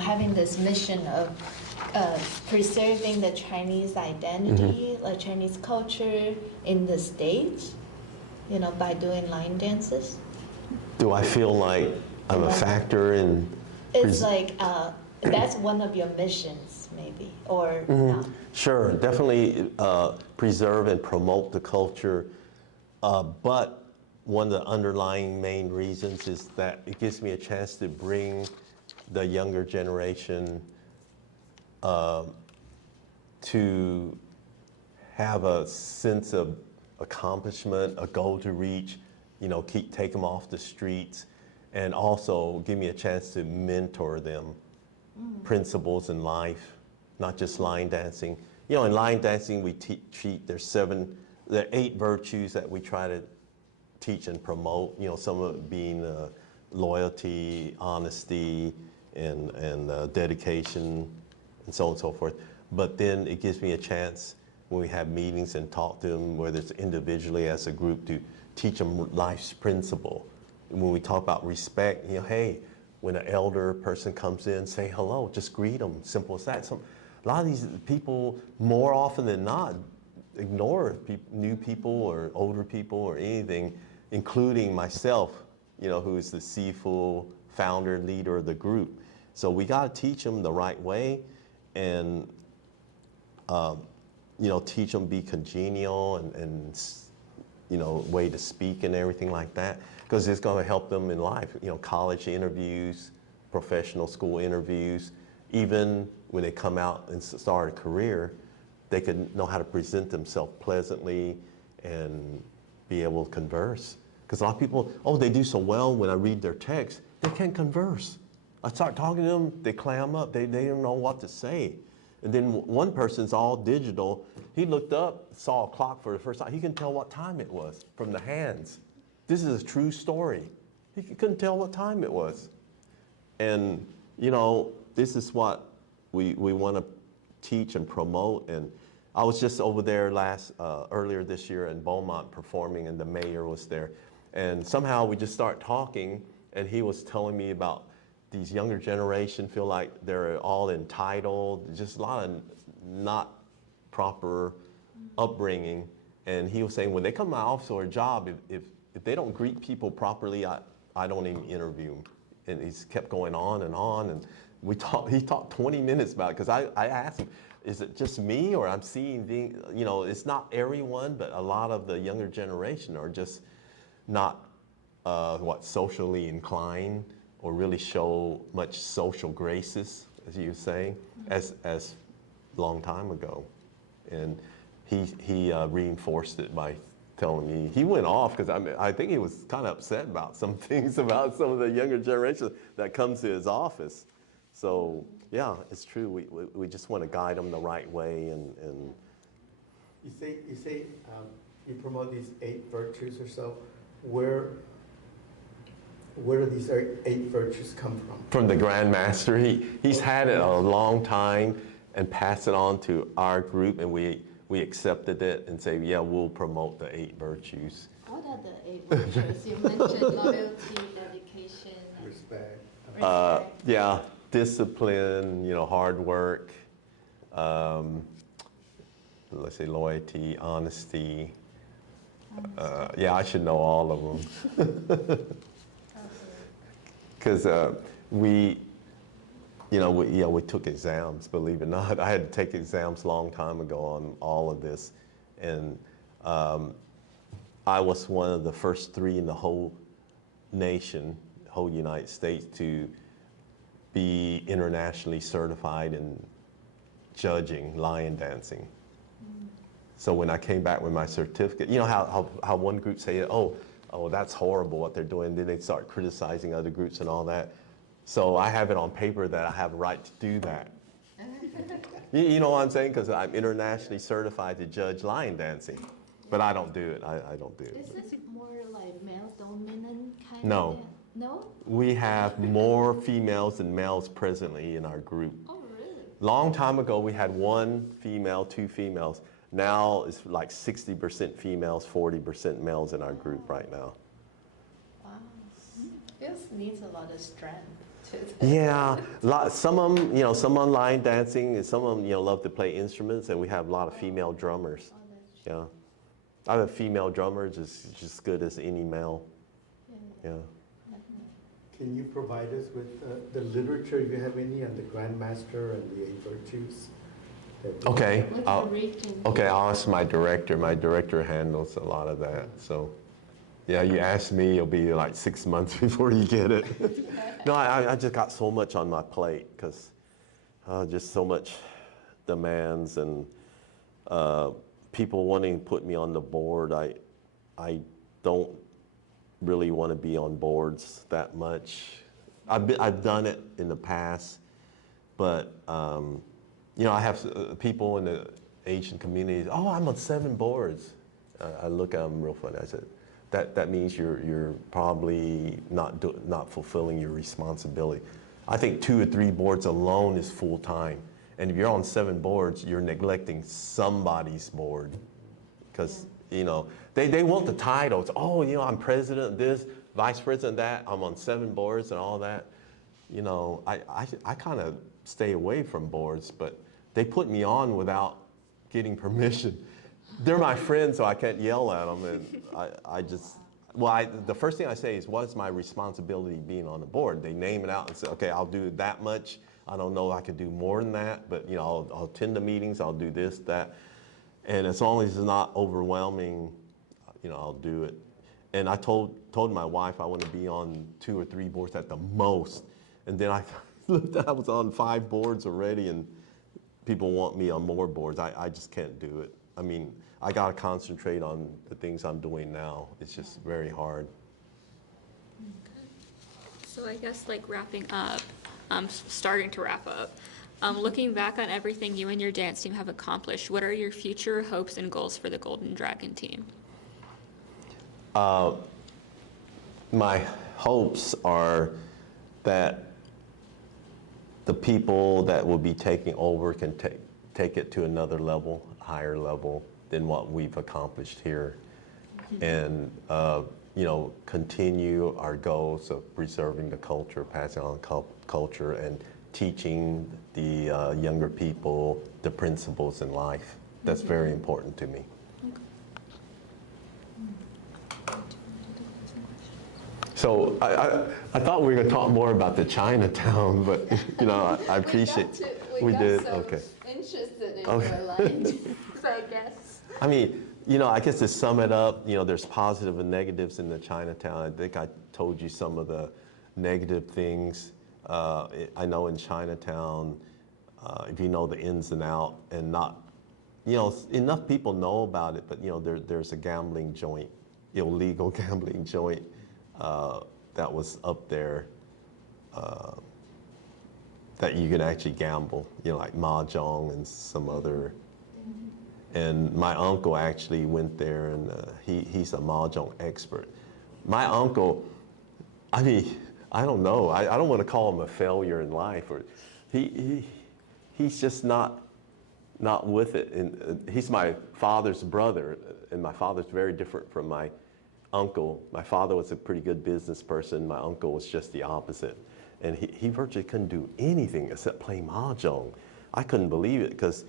having this mission of preserving the Chinese identity, like Chinese culture in the States, by doing line dances? Do I feel like I'm a factor in? It's like that's one of your missions, maybe, or not. Sure, definitely preserve and promote the culture. But one of the underlying main reasons is that it gives me a chance to bring the younger generation to have a sense of accomplishment, a goal to reach, take them off the streets, and also give me a chance to mentor them principles in life, not just line dancing. In line dancing, we there are 8 virtues that we try to teach and promote, some of it being loyalty, honesty, and dedication, and so on and so forth. But then it gives me a chance when we have meetings and talk to them, whether it's individually as a group, to teach them life's principle. And when we talk about respect, hey, when an elder person comes in, say hello, just greet them, simple as that. A lot of these people, more often than not, ignore new people or older people or anything, including myself, who is the Sifu founder and leader of the group. So we got to teach them the right way, and teach them be congenial and way to speak and everything like that, because it's going to help them in life. College interviews, professional school interviews, even when they come out and start a career, they can know how to present themselves pleasantly and be able to converse. Because a lot of people, they do so well when I read their text, they can't converse. I start talking to them, they clam up, they don't know what to say. And then one person's all digital. He looked up, saw a clock for the first time. He can tell what time it was from the hands. This is a true story. He couldn't tell what time it was. And, this is what we want to teach and promote. And I was just over there earlier this year in Beaumont performing, and the mayor was there. And somehow we just start talking, and he was telling me about these younger generation feel like they're all entitled, just a lot of not proper upbringing. And he was saying when they come to my office or a job, if they don't greet people properly, I don't even interview them. And he's kept going on, and he talked 20 minutes about it, because I asked him, is it just me, or I'm seeing it's not everyone, but a lot of the younger generation are just not socially inclined, or really show much social graces, as you were saying, as long time ago. And he reinforced it by telling me, he went off, because I think he was kind of upset about some things about some of the younger generation that comes to his office. So yeah, it's true. We just want to guide them the right way, and You say you promote these 8 virtues or so. Where do these 8 virtues come from the Grand Master. He's had it a long time and passed it on to our group, and we accepted it and say, yeah, we'll promote the 8 virtues. What are the 8 virtues? You mentioned loyalty, dedication, and Respect. respect. Yeah, discipline, hard work, let's say loyalty, honesty. Yeah, I should know all of them. Because we took exams, believe it or not. I had to take exams a long time ago on all of this. And I was one of the first 3 in the whole nation, whole United States, to be internationally certified in judging lion dancing. So when I came back with my certificate, you know how one group say, oh, that's horrible what they're doing. Then they start criticizing other groups and all that. So I have it on paper that I have a right to do that. You know what I'm saying? Because I'm internationally certified to judge lion dancing. But I don't do it. I don't do it. Is this more like male dominant kind No. of dance? No? We have more females than males presently in our group. Oh, really? Long time ago, we had 1 female, 2 females. Now it's like 60% females, 40% males in our group right now. Wow. This needs a lot of strength to Yeah, some of them, some online dancing, and some of them, love to play instruments, and we have a lot of female drummers. Oh, that's true. Yeah, I have a female drummer just as good as any male. Yeah, Yeah. definitely. Can you provide us with the literature, if you have any, on the Grand Master and the 8 virtues? Okay. What's I'll- the rating? Okay, I'll ask my director. My director handles a lot of that. So, yeah, you ask me, it'll be like 6 months before you get it. No, I just got so much on my plate, because just so much demands, and people wanting to put me on the board. I don't really want to be on boards that much. I've done it in the past, but I have people in the Asian communities. Oh, I'm on 7 boards. I look at them real funny. I said, that means you're probably not fulfilling your responsibility. I think 2 or 3 boards alone is full time, and if you're on 7 boards, you're neglecting somebody's board, because they want the titles. Oh, I'm president of this, vice president of that. I'm on 7 boards and all that. I kind of stay away from boards, but they put me on without getting permission. They're my friends, so I can't yell at them, and the first thing I say is, what's my responsibility being on the board? They name it out and say, okay, I'll do that much. I don't know if I could do more than that, but I'll attend the meetings, I'll do this, that, and as long as it's not overwhelming, I'll do it. And I told my wife I want to be on 2 or 3 boards at the most, and then I looked, I was on 5 boards already, and people want me on more boards. I just can't do it. I mean, I got to concentrate on the things I'm doing now. It's just very hard. So I guess wrapping up, starting to wrap up, looking back on everything you and your dance team have accomplished, what are your future hopes and goals for the Golden Dragon team? My hopes are that the people that will be taking over can take it to another level, higher level than what we've accomplished here. And, you know, continue our goals of preserving the culture, passing on culture, and teaching the younger people the principles in life. That's very important to me. So I thought we were going to talk more about the Chinatown, but you know, I appreciate we did. Okay. Interested in Okay. your life, so I guess. I mean, you know, I guess to sum it up, you know, there's positive and negatives in the Chinatown. I think I told you some of the negative things. I know in Chinatown, if you know the ins and out, and not, you know, enough people know about it, but you know, there's a gambling joint, illegal gambling joint that was up there that you can actually gamble, you know, like mahjong and some other. And my uncle actually went there, and he's a mahjong expert. My uncle, I mean, I don't know. I don't want to call him a failure in life, or he's just not with it. And he's my father's brother, and my father's very different from my uncle. My father was a pretty good business person. My uncle was just the opposite, and he virtually couldn't do anything except play mahjong. I couldn't believe it because.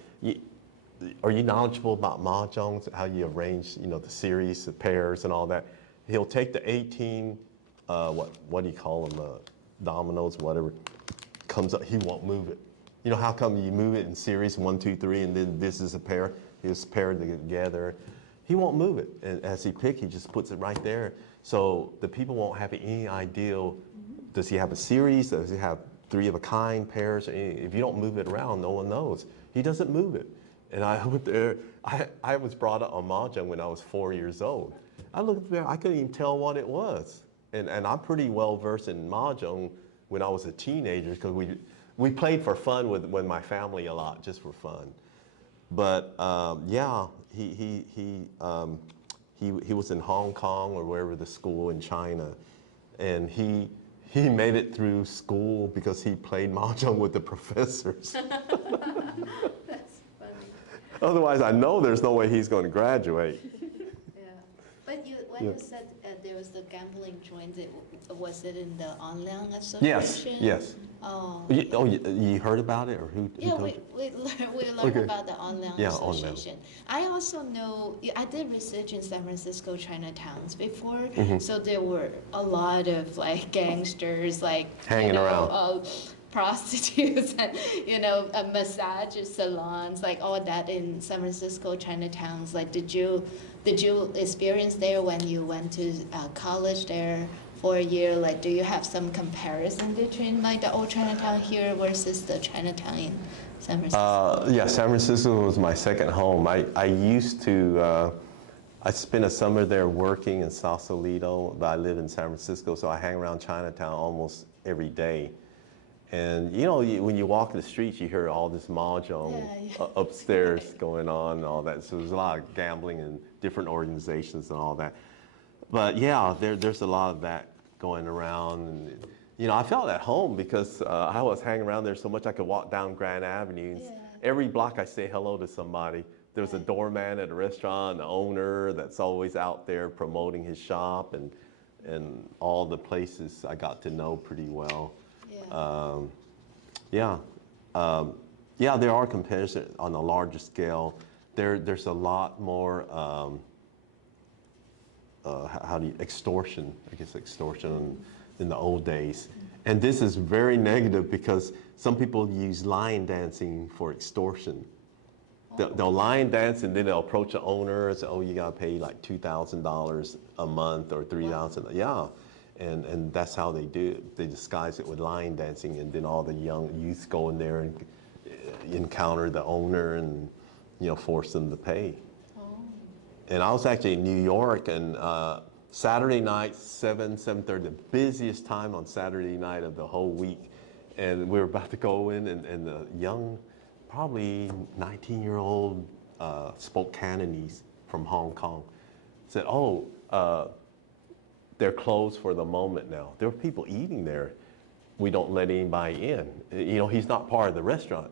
Are you knowledgeable about mahjong, how you arrange, you know, the series, the pairs and all that? He'll take the 18, what do you call them, dominoes, whatever, comes up, he won't move it. You know, how come you move it in series, 1, 2, 3, and then this is a pair, it's paired together. He won't move it, and as he picks, he just puts it right there. So the people won't have any idea, does he have a series, does he have 3 of a kind pairs? If you don't move it around, no one knows. He doesn't move it. And I went there, I was brought up on mahjong when I was 4 years old. I looked there, I couldn't even tell what it was. And I'm pretty well versed in mahjong when I was a teenager, because we played for fun with my family a lot, just for fun. But yeah, he was in Hong Kong or wherever the school in China, and he made it through school because he played mahjong with the professors. Otherwise, I know there's no way he's going to graduate. Yeah, but when you said there was the gambling joint, was it in the Onliang Association? Yes. Oh. You heard about it, or who Yeah, told you? we learned Okay. about the Onliang Yeah, Association. I also know, I did research in San Francisco Chinatowns before, so there were a lot of like gangsters, like Hanging around. Prostitutes and massage salons, like all that in San Francisco Chinatowns. Like, did you experience there when you went to college there for a year? Like, do you have some comparison between like the old Chinatown here versus the Chinatown in San Francisco? Yeah, San Francisco was my second home. I used to, I spent a summer there working in Sausalito, but I live in San Francisco, so I hang around Chinatown almost every day. And you know, when you walk the streets, you hear all this mahjong upstairs going on and all that. So there's a lot of gambling and different organizations and all that. But yeah, there's a lot of that going around. And you know, I felt at home because I was hanging around there so much. I could walk down Grand Avenue. And every block I say hello to somebody. There's a doorman at a restaurant, the owner that's always out there promoting his shop, and all the places I got to know pretty well. Yeah, there are comparisons on a larger scale. There's a lot more, extortion, I guess extortion in the old days. And this is very negative because some people use lion dancing for extortion. They'll lion dance and then they'll approach the owner and say, oh, you gotta pay like $2,000 a month or $3,000, yeah. And that's how they do it. They disguise it with lion dancing, and then all the young youth go in there and encounter the owner and, you know, force them to pay. Oh. And I was actually in New York, and Saturday night, 7:30, the busiest time on Saturday night of the whole week. And we were about to go in, and the young, probably 19-year-old spoke Cantonese from Hong Kong. Said, oh, they're closed for the moment now. There were people eating there. We don't let anybody in. You know, he's not part of the restaurant.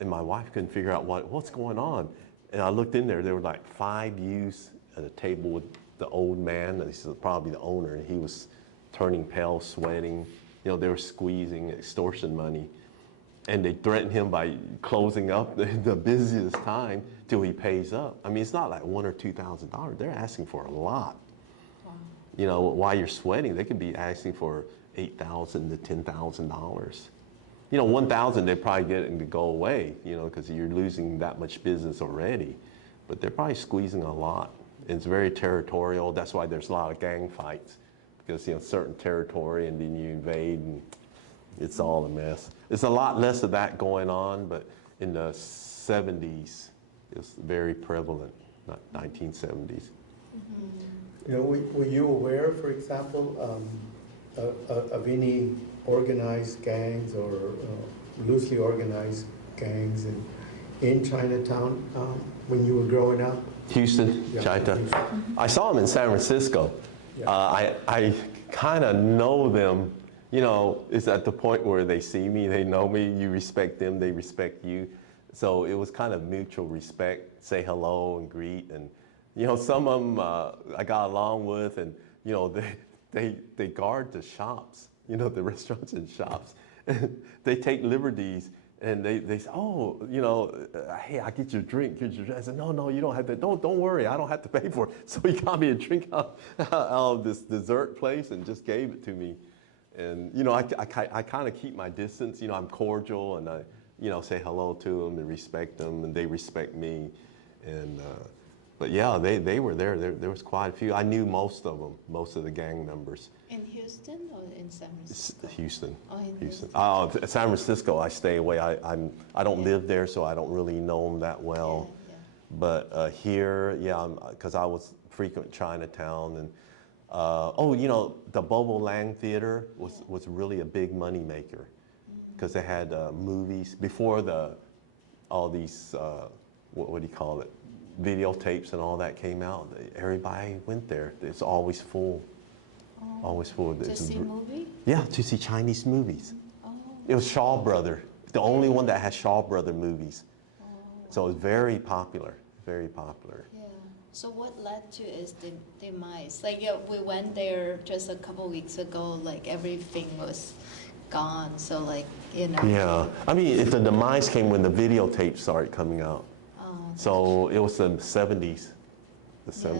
And my wife couldn't figure out what's going on. And I looked in there, there were like 5 youths at a table with the old man, and this is probably the owner, and he was turning pale, sweating. You know, they were squeezing extortion money. And they threatened him by closing up the busiest time till he pays up. I mean, it's not like $1,000 or $2,000. They're asking for a lot. Wow. You know, while you're sweating, they could be asking for $8,000 to $10,000. You know, 1,000 they're probably getting to go away, you know, because you're losing that much business already. But they're probably squeezing a lot. It's very territorial. That's why there's a lot of gang fights, because, you know, certain territory and then you invade and it's all a mess. There's a lot less of that going on, but in the 70s, it was very prevalent, not 1970s. You know, were you aware, for example, of any organized gangs or loosely organized gangs in Chinatown when you were growing up? Houston, Yeah. Chinatown. I saw them in San Francisco. Yeah. I kind of know them. You know, it's at the point where they see me, they know me, you respect them, they respect you. So it was kind of mutual respect, say hello and greet. And, you know, some of them I got along with, and, you know, they guard the shops, you know, the restaurants and shops. They take liberties, and they say, oh, you know, hey, I'll get you a drink, get you a drink. I said, no, you don't have to, don't worry, I don't have to pay for it. So he got me a drink out of this dessert place and just gave it to me. And, you know, I kind of keep my distance. You know, I'm cordial, and I, you know, say hello to them and respect them, and they respect me. And, but yeah, they were there. There was quite a few. I knew most of them, most of the gang members. In Houston or in San Francisco? Houston. Oh, in Houston. Houston. San Francisco, I stay away. I don't live there, so I don't really know them that well. Yeah. But here, yeah, because I was frequent Chinatown, and oh, you know, the Bobo Lang Theater was really a big money maker, because they had movies before all these what do you call it, videotapes and all that came out. Everybody went there. It's always full, always full. To see movie? Yeah, to see Chinese movies. Oh. It was Shaw Brother, the only one that had Shaw Brother movies. So it was very popular, very popular. Yeah. So what led to its demise? Like, yeah, we went there just a couple weeks ago. Like, everything was gone. So, like, you know. Yeah, I mean, if the demise came when the videotape started coming out. Oh, So it was the 70s. yeah.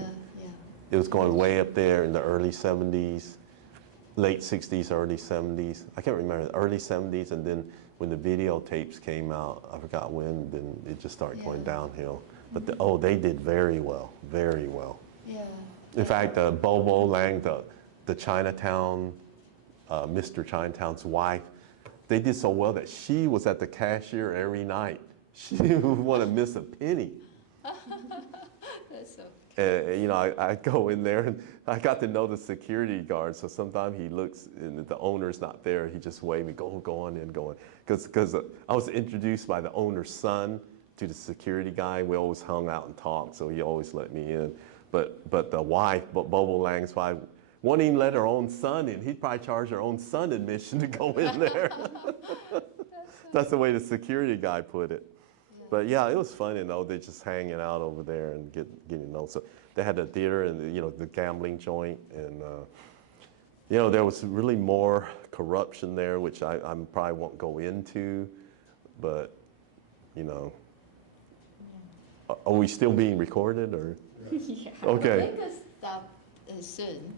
It was going way up there in the early 70s, late 60s, early 70s. I can't remember, the early 70s, and then when the videotapes came out, I forgot when, then it just started going Yeah. downhill. But they did very well, very well. Yeah. In fact, Bobo Lang, the Chinatown, Mr. Chinatown's wife, they did so well that she was at the cashier every night. She didn't want to miss a penny. That's so. You know, I go in there, and I got to know the security guard. So sometimes he looks, and the owner's not there. He just waved me, go on in, go on. Because I was introduced by the owner's son to the security guy. We always hung out and talked, so he always let me in. But the wife, Bobo Lang's wife, wouldn't even let her own son in. He'd probably charge her own son admission to go in there. That's the way the security guy put it. But yeah, it was fun, you know. They're just hanging out over there and getting to know. So they had the theater and, you know, the gambling joint, and you know, there was really more corruption there, which I probably won't go into. But you know, are we still being recorded, or? Yeah. I Okay. think it's stop soon.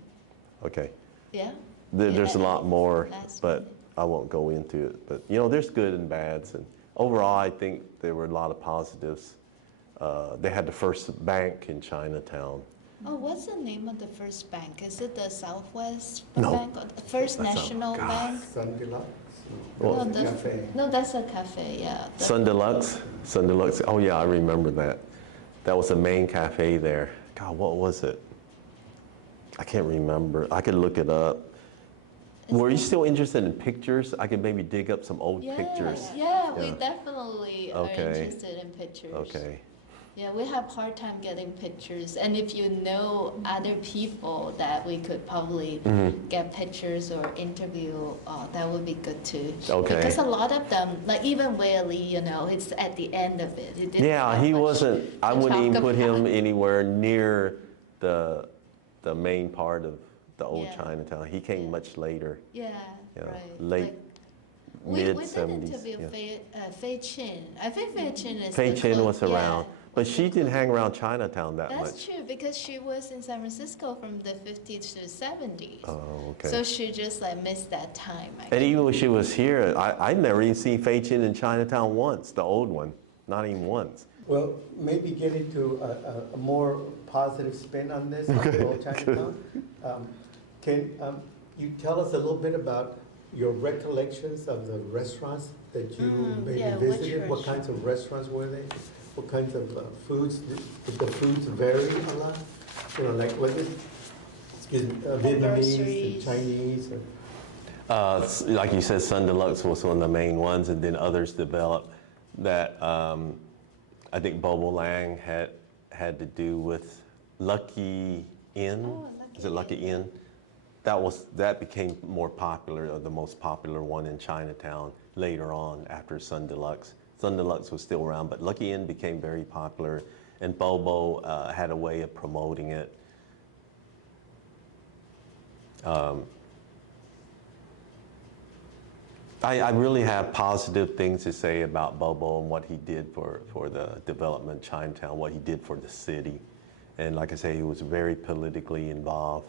Okay. Yeah. There's a lot more, Last but minute. I won't go into it. But you know, there's good and bads, and overall, I think there were a lot of positives. They had the first bank in Chinatown. Oh, what's the name of the first bank? Is it the Southwest No. Bank or the First That's not- National God. Bank? Sun Deluxe? Well, No, that's, Cafe. no, that's a cafe. Yeah. The- Sun Deluxe. Oh yeah, I remember that. That was the main cafe there. God, what was it? I can't remember. I could look it up. Is Were you that- still interested in pictures? I could maybe dig up some old Yeah, pictures. yeah, we Yeah. definitely are Okay. interested in pictures. Okay. Yeah, we have hard time getting pictures, and if you know other people that we could probably get pictures or interview, that would be good too. Okay. Because a lot of them, like even Whaley, it's at the end of it. It didn't Yeah, have he much wasn't, I to wouldn't even talk put him about. anywhere near the main part of the old Yeah. Chinatown. He came Yeah. much later, Yeah, yeah, right. late Like, we did mid-70s. interview Yeah. Fei Chin. I think Fei Chin is Fei the Chin clo- was around, yeah, but was she the didn't clo- hang around Chinatown that That's much. true because she was in San Francisco from the 50s to 70s. Oh, okay. So she just like missed that time. I And guess. even when she was here, I'd never even seen Fei Chin in Chinatown once, the old one, not even once. Well, maybe get into a more positive spin on this, on the old Chinatown. Can you tell us a little bit about your recollections of the restaurants that you maybe yeah, which visited? What kinds of restaurants were they? What kinds of foods? Did the foods vary a lot? You know, like was it Vietnamese, Groceries. Chinese? Like you said, Sun Deluxe was one of the main ones, and then others developed that I think Bobo Lang had to do with Lucky Inn. Oh, Lucky Is it Lucky Inn? That became more popular, or the most popular one in Chinatown later on after Sun Deluxe. Sun Deluxe was still around, but Lucky Inn became very popular, and Bobo had a way of promoting it. I really have positive things to say about Bobo and what he did for the development of Chinatown, what he did for the city. And like I say, he was very politically involved.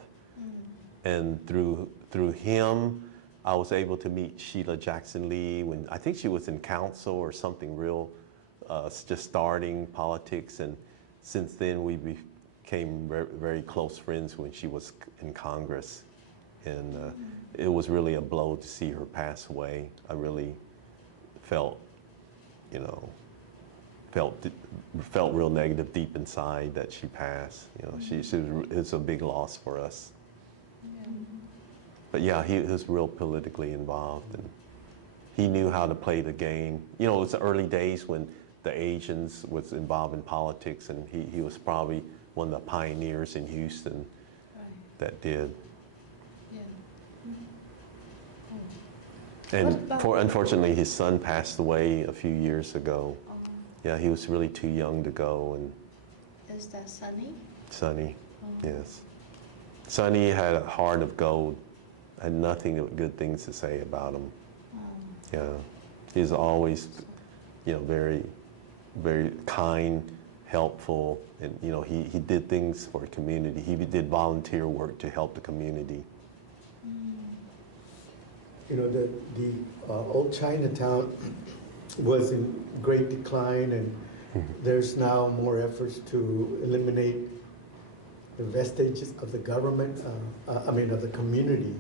And through him, I was able to meet Sheila Jackson Lee when I think she was in council or something real, just starting politics. And since then, we became very, very close friends when she was in Congress. And it was really a blow to see her pass away. I really felt, felt real negative deep inside that she passed. It's a big loss for us. But yeah, he was real politically involved, and he knew how to play the game. It was the early days when the Asians was involved in politics, and he was probably one of the pioneers in Houston that did. And unfortunately, his son passed away a few years ago. Yeah, he was really too young to go. And Is that Sunny? Sonny, yes. Sonny had a heart of gold. Had nothing but good things to say about him. Yeah, he's always, very, very kind, helpful, and he did things for the community. He did volunteer work to help the community. The old Chinatown was in great decline, and there's now more efforts to eliminate the vestiges of the government, of the community,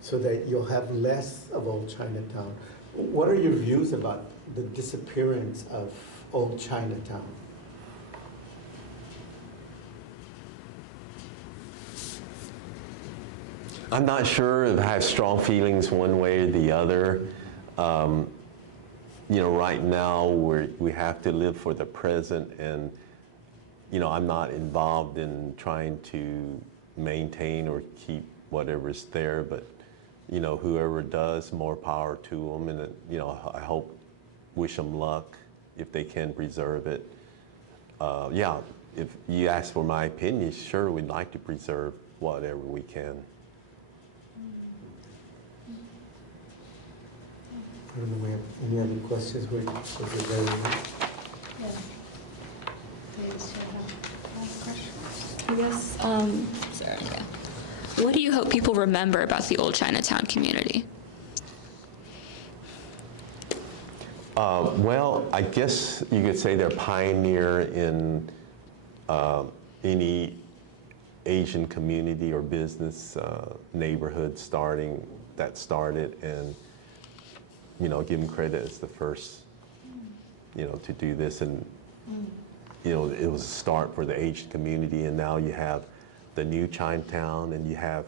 so that you'll have less of old Chinatown. What are your views about the disappearance of old Chinatown? I'm not sure if I have strong feelings one way or the other. Right now we have to live for the present, and I'm not involved in trying to maintain or keep whatever's there, but whoever does, more power to them, and I wish them luck if they can preserve it. Yeah, if you ask for my opinion, sure, we'd like to preserve whatever we can. I don't know if we have any other questions. We're very I guess, sorry, yeah. What do you hope people remember about the old Chinatown community? Well, I guess you could say they're pioneer in any Asian community or business neighborhood that started, and give them credit as the first, to do this, and it was a start for the Asian community, and now you have the new Chinatown, and you have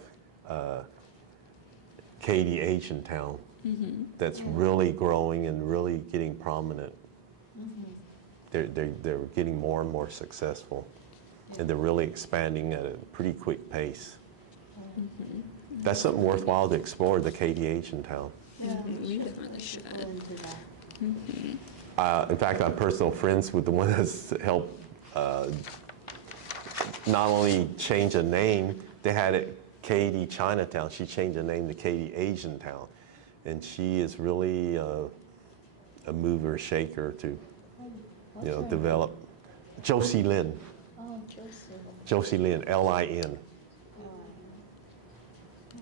Katy Asian Town that's really growing and really getting prominent. they're getting more and more successful, and they're really expanding at a pretty quick pace. That's something worthwhile to explore, the Katy Asian Town. Yeah, We definitely should. go into that. In fact, I'm personal friends with the one that's helped not only change a name, they had it Katy Chinatown. She changed the name to Katy Asian Town. And she is really a mover, shaker to, develop. Josie Lin. Oh, Joseph. Josie Lin, Lin.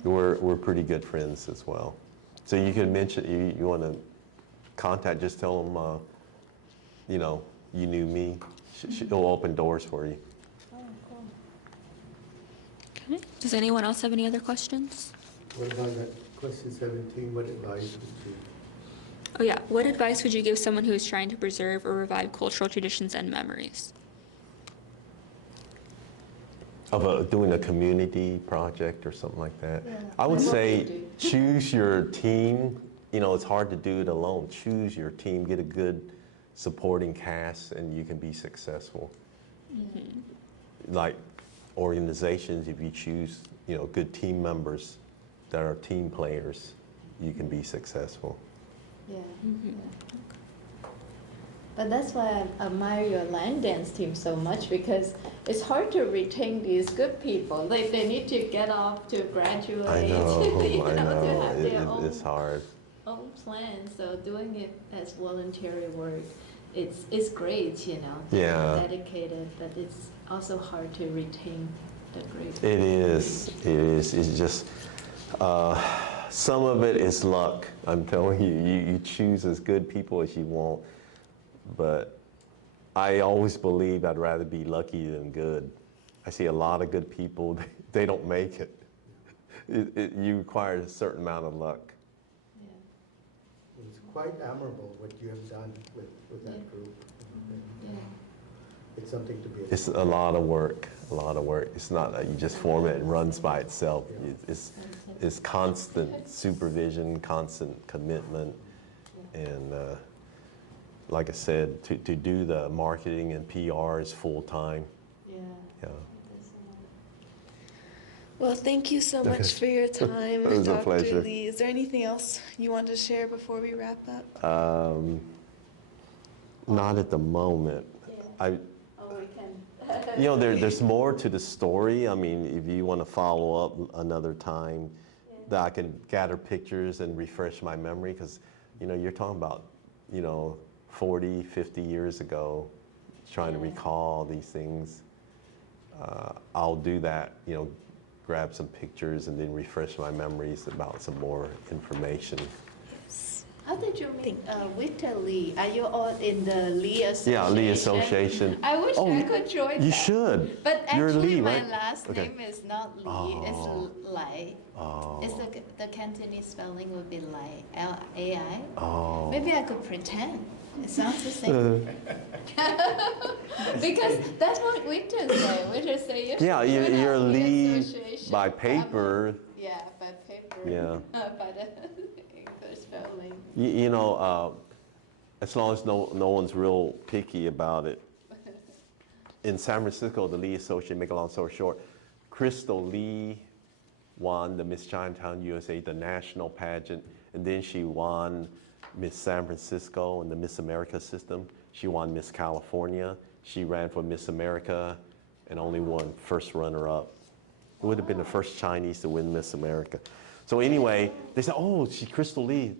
We're pretty good friends as well. So you can mention, you want to contact, just tell them, you knew me. She'll open doors for you. Oh, cool. Okay. Does anyone else have any other questions? What about that question 17, what advice would you? Oh yeah, what advice would you give someone who is trying to preserve or revive cultural traditions and memories? Of doing a community project or something like that. Yeah. I would Like what say you do. choose your team. It's hard to do it alone. Choose your team, get a good supporting cast, and you can be successful. Like organizations, if you choose, good team members that are team players, you can be successful. Yeah. Yeah. But that's why I admire your line dance team so much, because it's hard to retain these good people. Like they need to get off to graduate, I know, to I know. have their It's hard. own plan. So doing it as voluntary work, it's great, Yeah. dedicated, but it's also hard to retain the great. It is. It is. It's just some of it is luck. I'm telling you, you choose as good people as you want. But I always believe I'd rather be lucky than good. I see a lot of good people, they don't make it. You require a certain amount of luck. Yeah. It's quite admirable what you have done with that group. Yeah. It's something to be. It's a lot of work, a lot of work. It's not that you just form it and runs by itself. It's constant supervision, constant commitment, and like I said, to do the marketing and PR is full time. Yeah. Yeah. Well, thank you so much for your time, It was a Dr. pleasure. Lee. Is there anything else you want to share before we wrap up? Not at the moment. I, Oh, we can. there's more to the story. I mean, if you want to follow up another time, that I can gather pictures and refresh my memory, because, you're talking about, 40, 50 years ago, trying to recall these things. I'll do that, grab some pictures and then refresh my memories about some more information. How did you meet Victor Lee? Are you all in the Lee Association? Yeah, Lee Association. I wish Oh, I could join You that. should. But You're actually, Lee, my right? last Okay. name is not Lee. Oh. It's Lai. Oh. It's the Cantonese spelling would be Lai, L-A-I. Oh. Maybe I could pretend. It sounds the same. Because that's what Victor said. Victor said you should Yeah, join you're our Lee Association. by paper. Yeah, by paper. Yeah. By the English spelling. As long as no one's real picky about it. In San Francisco, the Lee Association, make a long story short, Crystal Lee won the Miss Chinatown USA, the national pageant, and then she won Miss San Francisco in the Miss America system. She won Miss California. She ran for Miss America and only won first runner-up. It would have been the first Chinese to win Miss America. So anyway, they said, oh, she's Crystal Lee.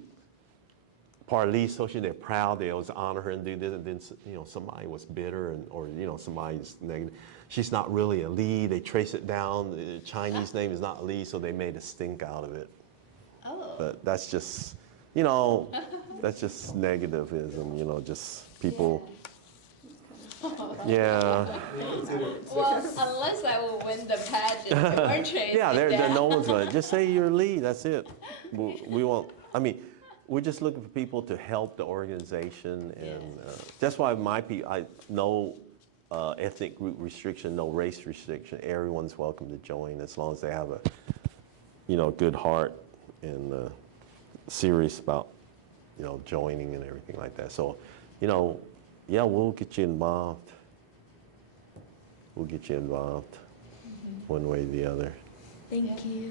Part of Lee Association, they're proud, they always honor her and do this, and then somebody was bitter or somebody's negative. She's not really a Lee, they trace it down, the Chinese name is not Lee, so they made a stink out of it. Oh. But that's just, that's just negativism, just people. Yeah. Well, unless I will win the pageant, you weren't chasing Yeah, there down. no one's gonna, just say you're Lee, that's it. We won't, we're just looking for people to help the organization, and that's why no ethnic group restriction, no race restriction. Everyone's welcome to join as long as they have a good heart and serious about joining and everything like that. So yeah, we'll get you involved. We'll get you involved one way or the other. Thank you.